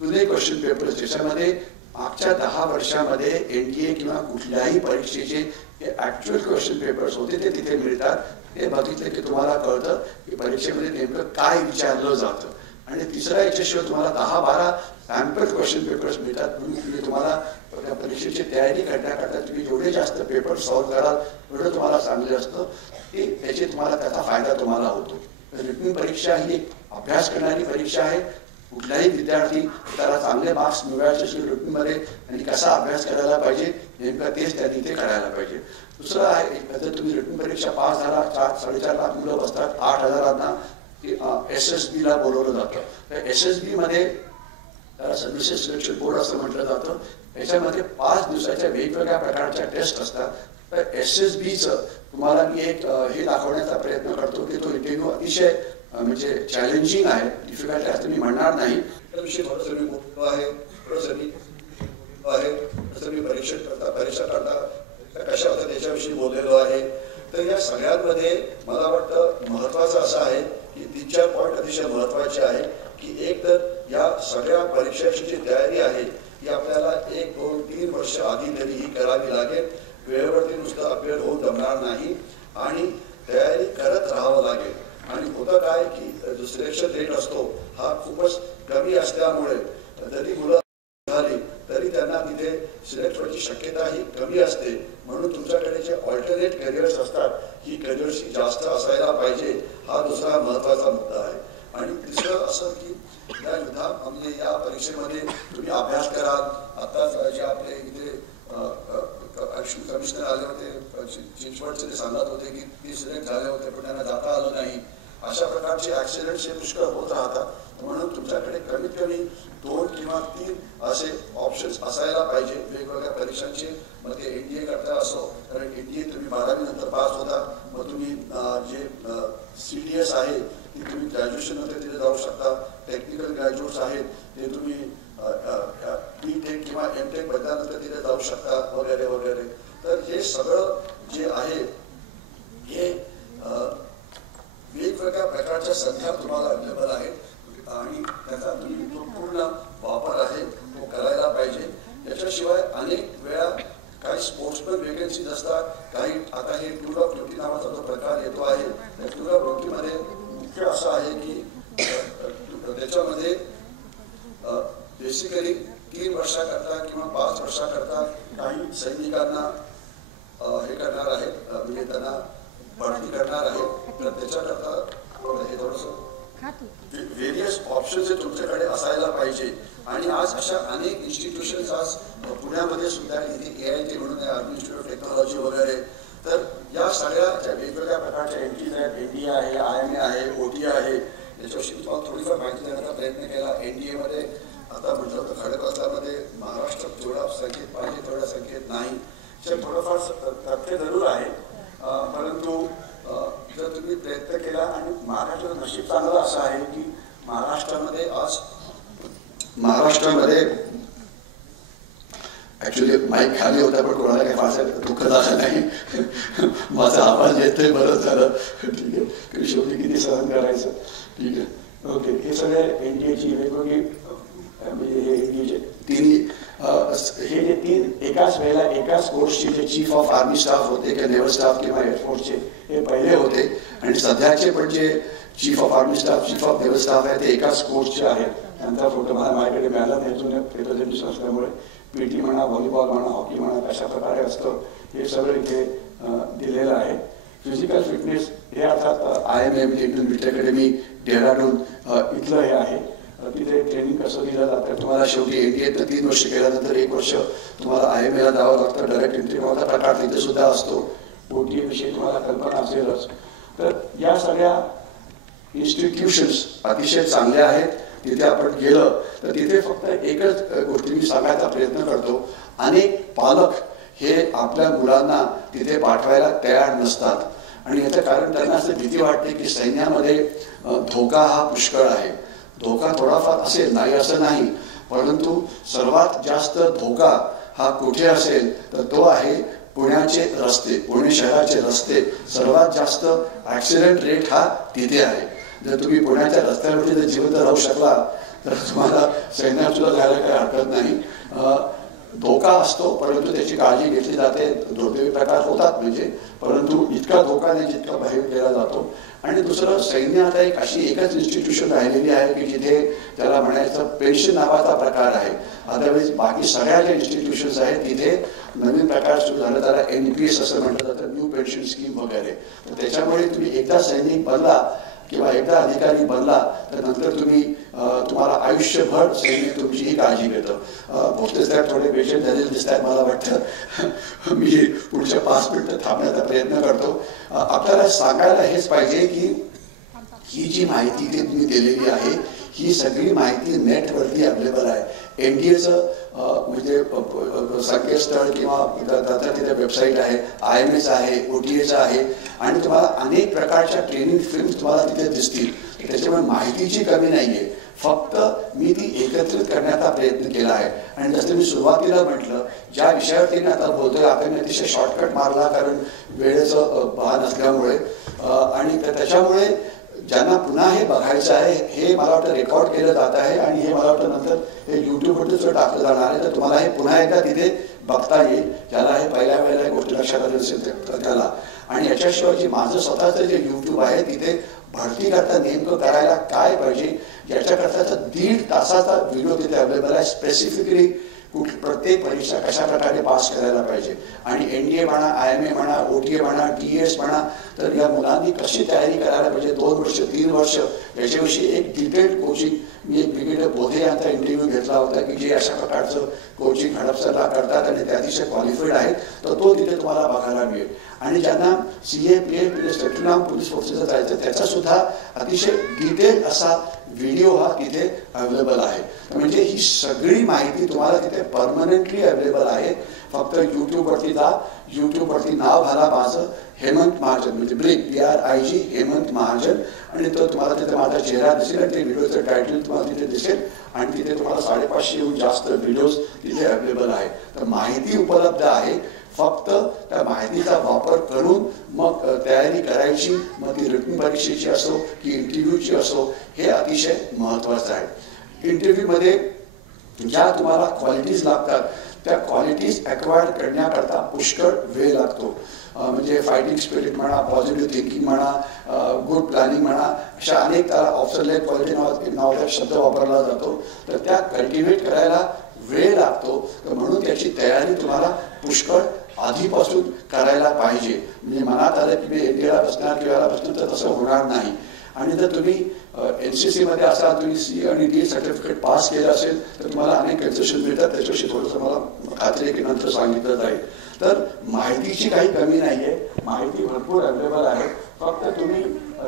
जुने क्वेश्चन पेपर्स ज्याच्यामध्ये मागच्या 10 वर्षामध्ये NTA किंवा कुठल्याही परीक्षेचे जे ॲक्च्युअल क्वेश्चन पेपर्स होते ते तिथे मिळतात. ते बघितलं की तुम्हाला कळतं की परीक्षेमध्ये नेमकं काय विचारलं जातं. आणि तिसरा याच्याशिवाय तुम्हाला 10-12 सॅम्पल क्वेश्चन पेपर्स मिळतात. म्हणून तुम्हाला परीक्षेची तयारी करण्याकरता तुम्ही जेवढे जास्त पेपर सॉल्व्ह कराल तेवढं तुम्हाला चांगलं असतं. ते त्याचे तुम्हाला त्याचा फायदा तुम्हाला होतो. रिटन परीक्षा ही एक अभ्यास करणारी परीक्षा आहे. कुठलाही विद्यार्थी त्याला चांगले मार्क्स मिळवायचे असेल रिटनमध्ये आणि कसा अभ्यास करायला पाहिजे नेमका तेच त्यांनी ते करायला पाहिजे. दुसरं आहे जर तुम्ही रिटन परीक्षा पास झाला 4-4.5 लाख मुलं बसतात, 8,000 SSBला बोलवलं जातं. तर SSBमध्ये त्याला सर्व्हिसेस सिलेक्शन बोर्ड असं म्हटलं जातं. याच्यामध्ये 5 दिवसाच्या वेगवेगळ्या प्रकारच्या टेस्ट असतात. तर SSBचं तुम्हाला मी एक हे दाखवण्याचा प्रयत्न करतो की तो इंटरव्ह्यू अतिशय म्हणजे चॅलेंजिंग आहे, डिफिकल्ट आहे असं मी म्हणणार नाही. त्याविषयी थोडंसं मी बोलतो आहे, थोडंसं मी परीक्षा करता कशा होत्या त्याच्याविषयी बोललेलो आहे. तर या सगळ्यांमध्ये मला वाटतं महत्त्वाचं असं आहे की 3-4 पॉईंट अतिशय महत्त्वाचे आहे की एक तर या सगळ्या परीक्षेची जी तयारी आहे ही आपल्याला 1, 2, 3 वर्ष आधी तरी ही करावी लागेल. वेळेवरती नुसतं अपडेट होऊन जमणार नाही आणि तयारी करत राहावं लागेल. आणि होतं काय की जो सिलेक्शन रेट असतो हा खूपच कमी असल्यामुळे जरी मुलं झाली तरी त्यांना तिथे सिलेक्ट व्हायची शक्यता ही कमी असते. म्हणून तुमच्याकडे जे ऑल्टरनेट करिअर्स असतात ही करिअर्स जास्त असायला पाहिजे, हा दुसरा महत्त्वाचा मुद्दा आहे. आणि तिसरं असं की या म्हणजे या परीक्षेमध्ये तुम्ही अभ्यास कराल. आत्ताच जे आपले इथे कमिशनर आले होते चिंचवडचे ते सांगत होते की 30 सिलेक्ट झाले होते पण त्यांना जाता आलं नाही. अशा प्रकारचे ॲक्सिडेंट्स हे पुष्कळ होत राहतात. म्हणून तुमच्याकडे कमीत कमी 2 किंवा 3 असे ऑप्शन्स असायला पाहिजे वेगवेगळ्या परीक्षांचे. मग ते NDA करता असो, कारण NDA तुम्ही 12वी नंतर पास होता, मग तुम्ही जे CDS आहे ती तुम्ही ग्रॅज्युएशनमध्ये तिथे जाऊ शकता. टेक्निकल ग्रॅज्युएट्स आहेत ते तुम्ही BTech किंवा MTech बदल्यानंतर तिथे जाऊ शकता वगैरे वगैरे. तर हे सगळं जे आहे हे वेगवेगळ्या प्रकारच्या संख्या तुम्हाला अवेलेबल आहेत आणि त्याचा तुम्ही जो पूर्ण वापर आहे तो करायला पाहिजे. याच्याशिवाय अनेक वेळा काही स्पोर्ट्समन वेकेन्सीज असतात. काही आता हे टूर ऑफ ड्युटी नावाचा जो प्रकार येतो आहे त्या टूर ऑफ ड्युटीमध्ये मुख्य असं आहे की त्याच्यामध्ये बेसिकली 3 वर्षाकरता किंवा 5 वर्षाकरता काही सैनिकांना हे करणार आहेत, म्हणजे त्यांना भरती करणार आहेत. तर त्याच्याकरता हे थोडंसं व्हेरियस ऑप्शन्स तुमच्याकडे असायला पाहिजे. आणि आज अशा अनेक इन्स्टिट्यूशन्स आज पुण्यामध्ये सुद्धा इथे AIT म्हणून आहे, आर्मी इन्स्टिट्यूट ऑफ टेक्नॉलॉजी वगैरे. तर या सगळ्या ज्या वेगवेगळ्या प्रकारच्या एंट्रीज आहेत, NDA आहे, IMA आहे, OT आहे, याच्याविषयी तुम्हाला थोडीफार माहिती देण्याचा प्रयत्न केला. NDAमध्ये आता म्हटलं होतं खडकवासल्यामध्ये महाराष्ट्र जेवढा संख्येत पाहिजे तेवढ्या संख्येत नाही. थोडंफार तथ्य जरूर आहे, परंतु जर तुम्ही प्रयत्न केला आणि महाराष्ट्राचं नशीब चांगलं असं आहे की महाराष्ट्रामध्ये ऍक्च्युली माईक खाली होता पण कोणाला काही फारसं दुःख झालं नाही. माझा आवाज येतोय, बरं झालं. ठीक आहे, शेवटी किती सहन करायचं. ठीक आहे, ओके. हे सगळे NDAची वेगवेगळी म्हणजे हे NDAचे तिन्ही हे जे 3 एकाच वेळेला एकाच कोर्सचे जे चीफ ऑफ आर्मी स्टाफ होते किंवा नेव्हल स्टाफ किंवा एअरफोर्सचे हे पहिले होते आणि सध्याचे पण जे chief of army staff, chief of naval staff आहे ते एकाच कोर्सचे आहेत. त्यांचा फोटो मला माझ्याकडे मिळाला नाही, जुने रिप्रेझेंटेशन असल्यामुळे. PT म्हणा, व्हॉलीबॉल म्हणा, हॉकी म्हणा, कशा प्रकारे असतं हे सगळं इथे दिलेलं आहे. फिजिकल फिटनेस हे अर्थात IMA Indian military academy Dehradun इथलं हे आहे. तिथे ट्रेनिंग कसं दिलं जातं. तुम्हाला शेवटी NDA 3 वर्ष केल्यानंतर 1 वर्ष तुम्हाला IMAला जावं लागतं. डायरेक्ट एंट्री नावाचा प्रकार तिथे सुद्धा असतो. OTA विषयी तुम्हाला कल्पना असेलच. तर या सगळ्या इन्स्टिट्यूशन्स अतिशय चांगल्या आहेत. तिथे आपण गेलं तर तिथे फक्त एकच गोष्टी मी सांगायचा प्रयत्न करतो. अनेक पालक हे आपल्या मुलांना तिथे पाठवायला तयार नसतात आणि याचं कारण त्यांना असं भीती वाटते की सैन्यामध्ये धोका हा पुष्कळ आहे. धोका थोडाफार असेल, नाही असं नाही, परंतु सर्वात जास्त धोका हा कुठे असेल तर तो आहे पुण्याचे रस्ते. पुणे शहराचे रस्ते सर्वात जास्त ॲक्सिडेंट रेट हा तिथे आहे. जर तुम्ही पुण्याच्या रस्त्यावरती जर जिवंत राहू शकला तर तुम्हाला सैन्यात सुद्धा जायला काही हरकत नाही. धोका असतो परंतु त्याची काळजी घेतली जाते. दुर्दैवी प्रकार होतात म्हणजे, परंतु इतका धोका नाही जितका बाहेर केला जातो. आणि दुसरं, सैन्य आता एकच इन्स्टिट्यूशन राहिलेली आहे की जिथे त्याला म्हणायचं पेन्शन नावाचा प्रकार आहे. अदरवाईज बाकी सगळ्या ज्या इन्स्टिट्यूशन्स आहेत तिथे नवीन प्रकार सुरू झाला, त्याला NPS असं म्हटलं जातं, न्यू पेन्शन स्कीम वगैरे. तर त्याच्यामुळे तुम्ही एकदा सैनिक बनला किंवा एकदा अधिकारी बनला तर नंतर तुम्हाला आयुष्यभर सैनिक तुमचीही काळजी घेतं. भोसले साहेब थोडे पेशंट झालेले दिसत आहेत, मला वाटतं मी पुढच्या 5 मिनिटं थांबण्याचा प्रयत्न करतो. आपल्याला सांगायला हेच पाहिजे की ही जी माहिती ते तुम्ही दिलेली आहे ही सगळी माहिती नेटवरती अवेलेबल आहे. NDAचं म्हणजे संकेतस्थळ किंवा त्याचं तिथे वेबसाईट आहे, IMS आहे, OTAचं आहे आणि तुम्हाला अनेक प्रकारच्या ट्रेनिंग फिल्म्स तुम्हाला तिथे दिसतील. त्याच्यामुळे माहितीची कमी नाही आहे, फक्त मी ती एकत्रित करण्याचा प्रयत्न केला आहे. आणि जसं मी सुरुवातीला म्हटलं, ज्या विषयावरती मी आता बोलतोय आपण अतिशय शॉर्टकट मारला कारण वेळेचं भान असल्यामुळे. आणि त्याच्यामुळे ज्यांना पुन्हा हे बघायचं आहे हे मला वाटतं रेकॉर्ड केलं जात आहे आणि हे मला वाटतं नंतर हे यूट्यूबवरती सुद्धा टाकलं जाणार आहे. तर तुम्हाला हे पुन्हा एकदा तिथे बघता येईल, ज्याला हे पहिल्या वेळेला गोष्टी लक्षात आली असेल त्याला. आणि याच्याशिवाय जे माझं स्वतःचं जे यूट्यूब आहे तिथे भरती करता नेमकं करायला काय पाहिजे याच्याकरताचा 1.5 तासाचा व्हिडिओ तिथे अवेलेबल आहे. स्पेसिफिकली प्रत्येक परीक्षा कशा प्रकारे पास करायला पाहिजे आणि NDA म्हणा, IMA म्हणा, OTA म्हणा, TS म्हणा, तर या मुलांनी कशी तयारी करायला पाहिजे 2 वर्ष 3 वर्ष याच्याविषयी एक डिटेल्ड कोचिंग. मी एक ब्रिगेडियर बोधे यांचा इंटरव्ह्यू घेतला होता की जे अशा प्रकारचं कोचिंग हडपसरला करतात आणि ते अतिशय क्वालिफाईड आहेत, तर तो तिथे तुम्हाला बघायला मिळेल. आणि ज्यांना CA, PA म्हणजे सेंट्रल आर्म पोलीस फोर्सेसला जायचं त्याचा सुद्धा अतिशय डिटेल असा व्हिडिओ हा तिथे अवेलेबल आहे. म्हणजे ही सगळी माहिती तुम्हाला तिथे परमनंटली अवेलेबल आहे. फक्त यूट्यूबवरती जा, यूट्यूबवरती नाव घाला माझं हेमंत महाजन, म्हणजे BRIG हेमंत महाजन, आणि तो तुम्हाला तिथे माझा चेहरा दिसेल आणि ते व्हिडिओचं टायटल तुम्हाला तिथे दिसेल आणि तिथे तुम्हाला 550हून जास्त व्हिडिओज तिथे अवेलेबल आहे. तर माहिती उपलब्ध आहे, फक्त त्या माहितीचा वापर करून मग तयारी करायची, मग ती रिटन परीक्षेची असो की इंटरव्ह्यूची असो, हे अतिशय महत्त्वाचं आहे. इंटरव्ह्यूमध्ये ज्या तुम्हाला क्वालिटीज लागतात त्या क्वालिटीज ॲक्वायर्ड करण्याकरता पुष्कळ वेळ लागतो. म्हणजे फायटिंग स्पिरिट म्हणा, पॉझिटिव्ह थिंकिंग म्हणा, गुड प्लॅनिंग म्हणा, अशा अनेक त्याला ऑफिसर लेड क्वालिटी नावाचा शब्द वापरला जातो. तर त्या कल्टिवेट करायला वेळ लागतो. तर म्हणून त्याची तयारी तुम्हाला पुष्कळ आधीपासून करायला पाहिजे. म्हणजे मनात आलं की मी NDAला बसणार किंवा बसणार तर तसं होणार नाही. आणि जर तुम्ही NCC मध्ये असाल, तुम्ही C आणि D सर्टिफिकेट पास केलं असेल तर तुम्हाला अनेक कन्सेशन मिळतात. त्याच्याविषयी थोडंसं मला खात्री आहे की नंतर सांगितलं जाईल. तर माहितीची काही कमी नाही आहे, माहिती भरपूर अवेलेबल आहे. फक्त तुम्ही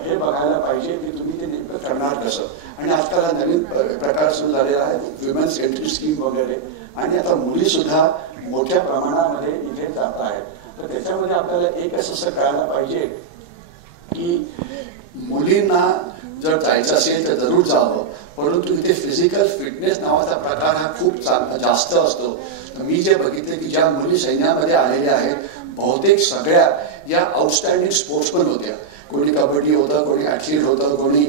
हे बघायला पाहिजे की तुम्ही ते नेमकं करणार कसं. आणि आजकाल हा नवीन प्रकार सुरू झालेला आहे, विमेन्स एंट्री स्कीम वगैरे, आणि आता मुलीसुद्धा मोठ्या प्रमाणामध्ये इथे जात आहेत. तर त्याच्यामध्ये आपल्याला एकच असं कळायला पाहिजे की मुलींना जर जायचं असेल तर जरूर जावं, परंतु इथे फिजिकल फिटनेस नावाचा प्रकार हा खूप जास्त असतो. मी जे बघितले की ज्या मुली सैन्यामध्ये आलेल्या आहेत बहुतेक सगळ्या या आउटस्टँडिंग स्पोर्ट्समन होत्या. कोणी कबड्डी होतं, कोणी ॲथलीट होतं, कोणी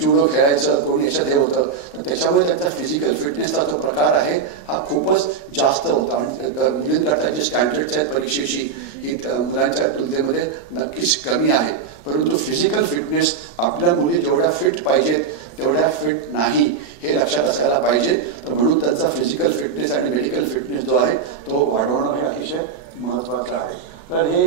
जुडो खेळायचं, कोणी याच्यात हे होतं. तर त्याच्यामुळे त्यांचा फिजिकल फिटनेसचा जो प्रकार आहे हा खूपच जास्त होता. आणि मुलींकरता जे स्टँडर्ड्स आहेत परीक्षेची ही मुलांच्या तुलनेमध्ये नक्कीच कमी आहे. परंतु फिजिकल फिटनेस आपल्या मुली जेवढ्या फिट पाहिजेत तेवढ्या फिट नाही हे लक्षात असायला पाहिजे. तर म्हणून त्यांचा फिजिकल फिटनेस आणि मेडिकल फिटनेस जो आहे तो वाढवणं हे अतिशय महत्त्वाचं आहे. तर हे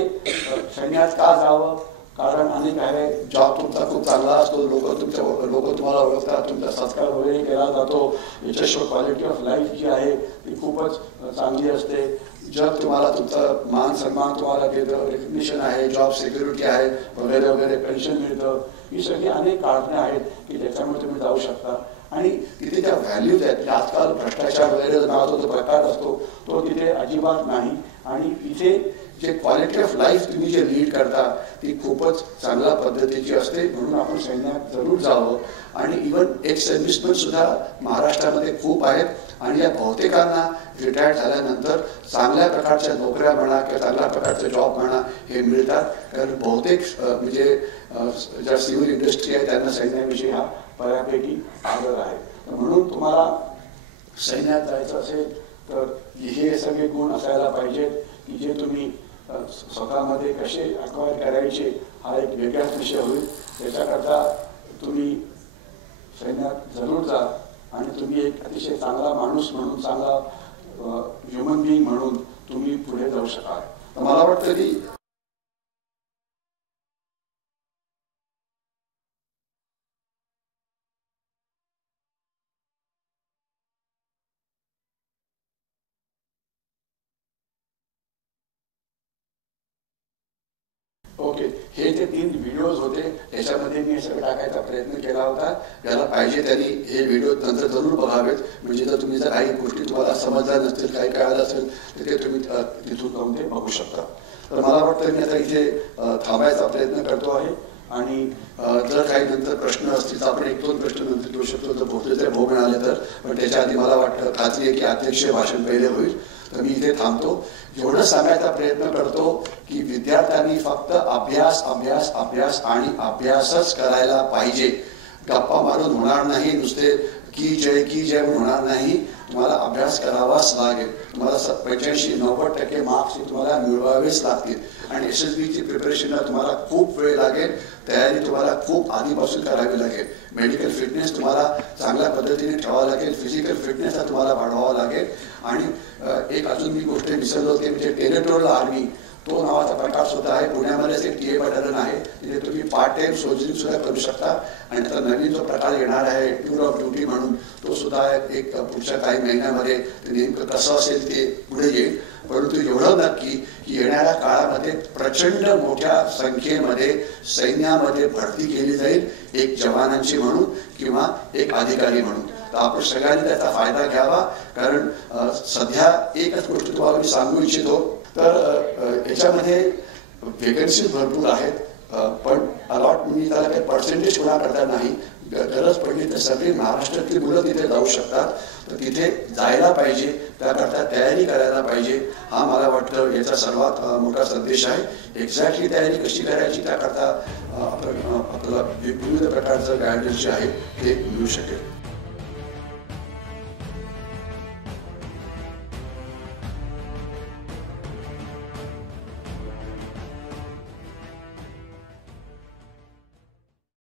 सैन्यात का जावं, कारण अनेक आहे, जॉब तुमचा खूप चांगला असतो, लोक तुम्हाला ओळखतात, तुमचा सत्कार वगैरे केला जातो, याच्याशिवाय क्वालिटी ऑफ लाईफ जी आहे ती खूपच चांगली असते. जग तुम्हाला तुमचं मान सन्मान तुम्हाला देतं, रेकग्निशन आहे, जॉब सिक्युरिटी आहे वगैरे वगैरे, पेन्शन मिळतं. ही सगळी अनेक कारणे आहेत की ज्याच्यामुळे तुम्ही जाऊ शकता. आणि तिथे त्या व्हॅल्यूज आहेत की आजकाल भ्रष्टाचार वगैरे नावाचा जो प्रकार असतो तो तिथे अजिबात नाही. आणि इथे जे क्वालिटी ऑफ लाईफ तुम्ही जे लीड करता ती खूपच चांगल्या पद्धतीची असते. म्हणून आपण सैन्यात जरूर जावं. आणि इवन एक्स सर्व्हिसमन सुद्धा महाराष्ट्रामध्ये खूप आहेत आणि या बहुतेकांना रिटायर्ड झाल्यानंतर चांगल्या प्रकारच्या नोकऱ्या म्हणा किंवा चांगल्या प्रकारचे जॉब म्हणा हे मिळतात. कारण बहुतेक म्हणजे ज्या सिव्हिल इंडस्ट्री आहे त्यांना सैन्याविषयी हा बऱ्यापैकी आदर आहे. म्हणून तुम्हाला सैन्यात जायचं असेल तर हे सगळे गुण असायला पाहिजेत की जे तुम्ही स्वतःमध्ये कसे अक्वायर करायचे हा एक वेगळाच विषय होईल. त्याच्याकरता तुम्ही सैन्यात जरूर जा आणि तुम्ही एक अतिशय चांगला माणूस म्हणून चांगला ह्युमन बिईंग म्हणून तुम्ही पुढे जाऊ शकाल. मला वाटतं की ओके, हे जे 3 व्हिडिओज होते त्याच्यामध्ये मी हे सगळं टाकायचा प्रयत्न केला होता. ज्याला पाहिजे त्यांनी हे व्हिडिओ नंतर जरूर बघावेत. म्हणजे जर तुम्ही जर काही गोष्टी तुम्हाला समजल्या नसतील काही कळालं असेल तर ते तुम्ही तिथून जाऊन ते बघू शकता. तर मला वाटतं मी आता इथे थांबायचा प्रयत्न करतो आहे आणि जर काही नंतर प्रश्न असतील तर आपण 1-2 प्रश्न नंतर घेऊ शकतो जर बहुतेक भाऊ मिळाले तर. पण त्याच्या आधी मला वाटतं खात्री आहे की अध्यक्षीय भाषण पहिले होईल. तर मी इथे थांबतो. एवढं सांगायचा प्रयत्न करतो की विद्यार्थ्यांनी फक्त अभ्यास अभ्यास अभ्यास आणि अभ्यासच करायला पाहिजे. गप्पा मारून होणार नाही, नुसते की जय म्हणून होणार नाही. तुम्हाला अभ्यास करावाच लागेल. तुम्हाला 85-90% मार्क्स तुम्हाला मिळवावेच लागतील. आणि SSBची प्रिपरेशनला तुम्हाला खूप वेळ लागेल. तयारी तुम्हाला खूप आधीपासून करावी लागेल. मेडिकल फिटनेस तुम्हाला चांगल्या पद्धतीने ठेवावं लागेल. फिजिकल फिटनेसला तुम्हाला वाढवावं लागेल. आणि एक अजून मी गोष्ट विसरलो ते म्हणजे टेरिटोरियल आर्मी तो नावाचा प्रकार सुद्धा आहे. पुण्यामध्येच एक TA बटालियन आहे तिथे तुम्ही पार्ट टाइम सोल्जरिंग सुद्धा करू शकता. आणि आता नवीन जो प्रकार येणार आहे टूर ऑफ ड्युटी म्हणून तो सुद्धा एक पुढच्या काही महिन्यामध्ये नेमकं कसं असेल ते पुढे येईल. परंतु एवढं नक्की की येणाऱ्या काळामध्ये प्रचंड मोठ्या संख्येमध्ये सैन्यामध्ये भरती केली जाईल, एक जवानांची म्हणून किंवा एक अधिकारी म्हणून. तर आपण सगळ्यांनी त्याचा फायदा घ्यावा. कारण सध्या एकच गोष्ट तुम्हाला मी सांगू इच्छितो तर याच्यामध्ये वेकन्सीज भरपूर आहेत. पण अलॉट मी त्याला काही पर्सेंटेज पुन्हा करता नाही. गरज पडली तर सगळी महाराष्ट्रातली मुलं तिथे जाऊ शकतात. तर तिथे जायला पाहिजे, त्याकरता तयारी करायला पाहिजे. हा मला वाटतं याचा सर्वात मोठा संदेश आहे. एक्झॅक्टली तयारी कशी करायची त्याकरता आपल्याला विविध प्रकारचं गायडन्स जे आहे ते मिळू शकेल.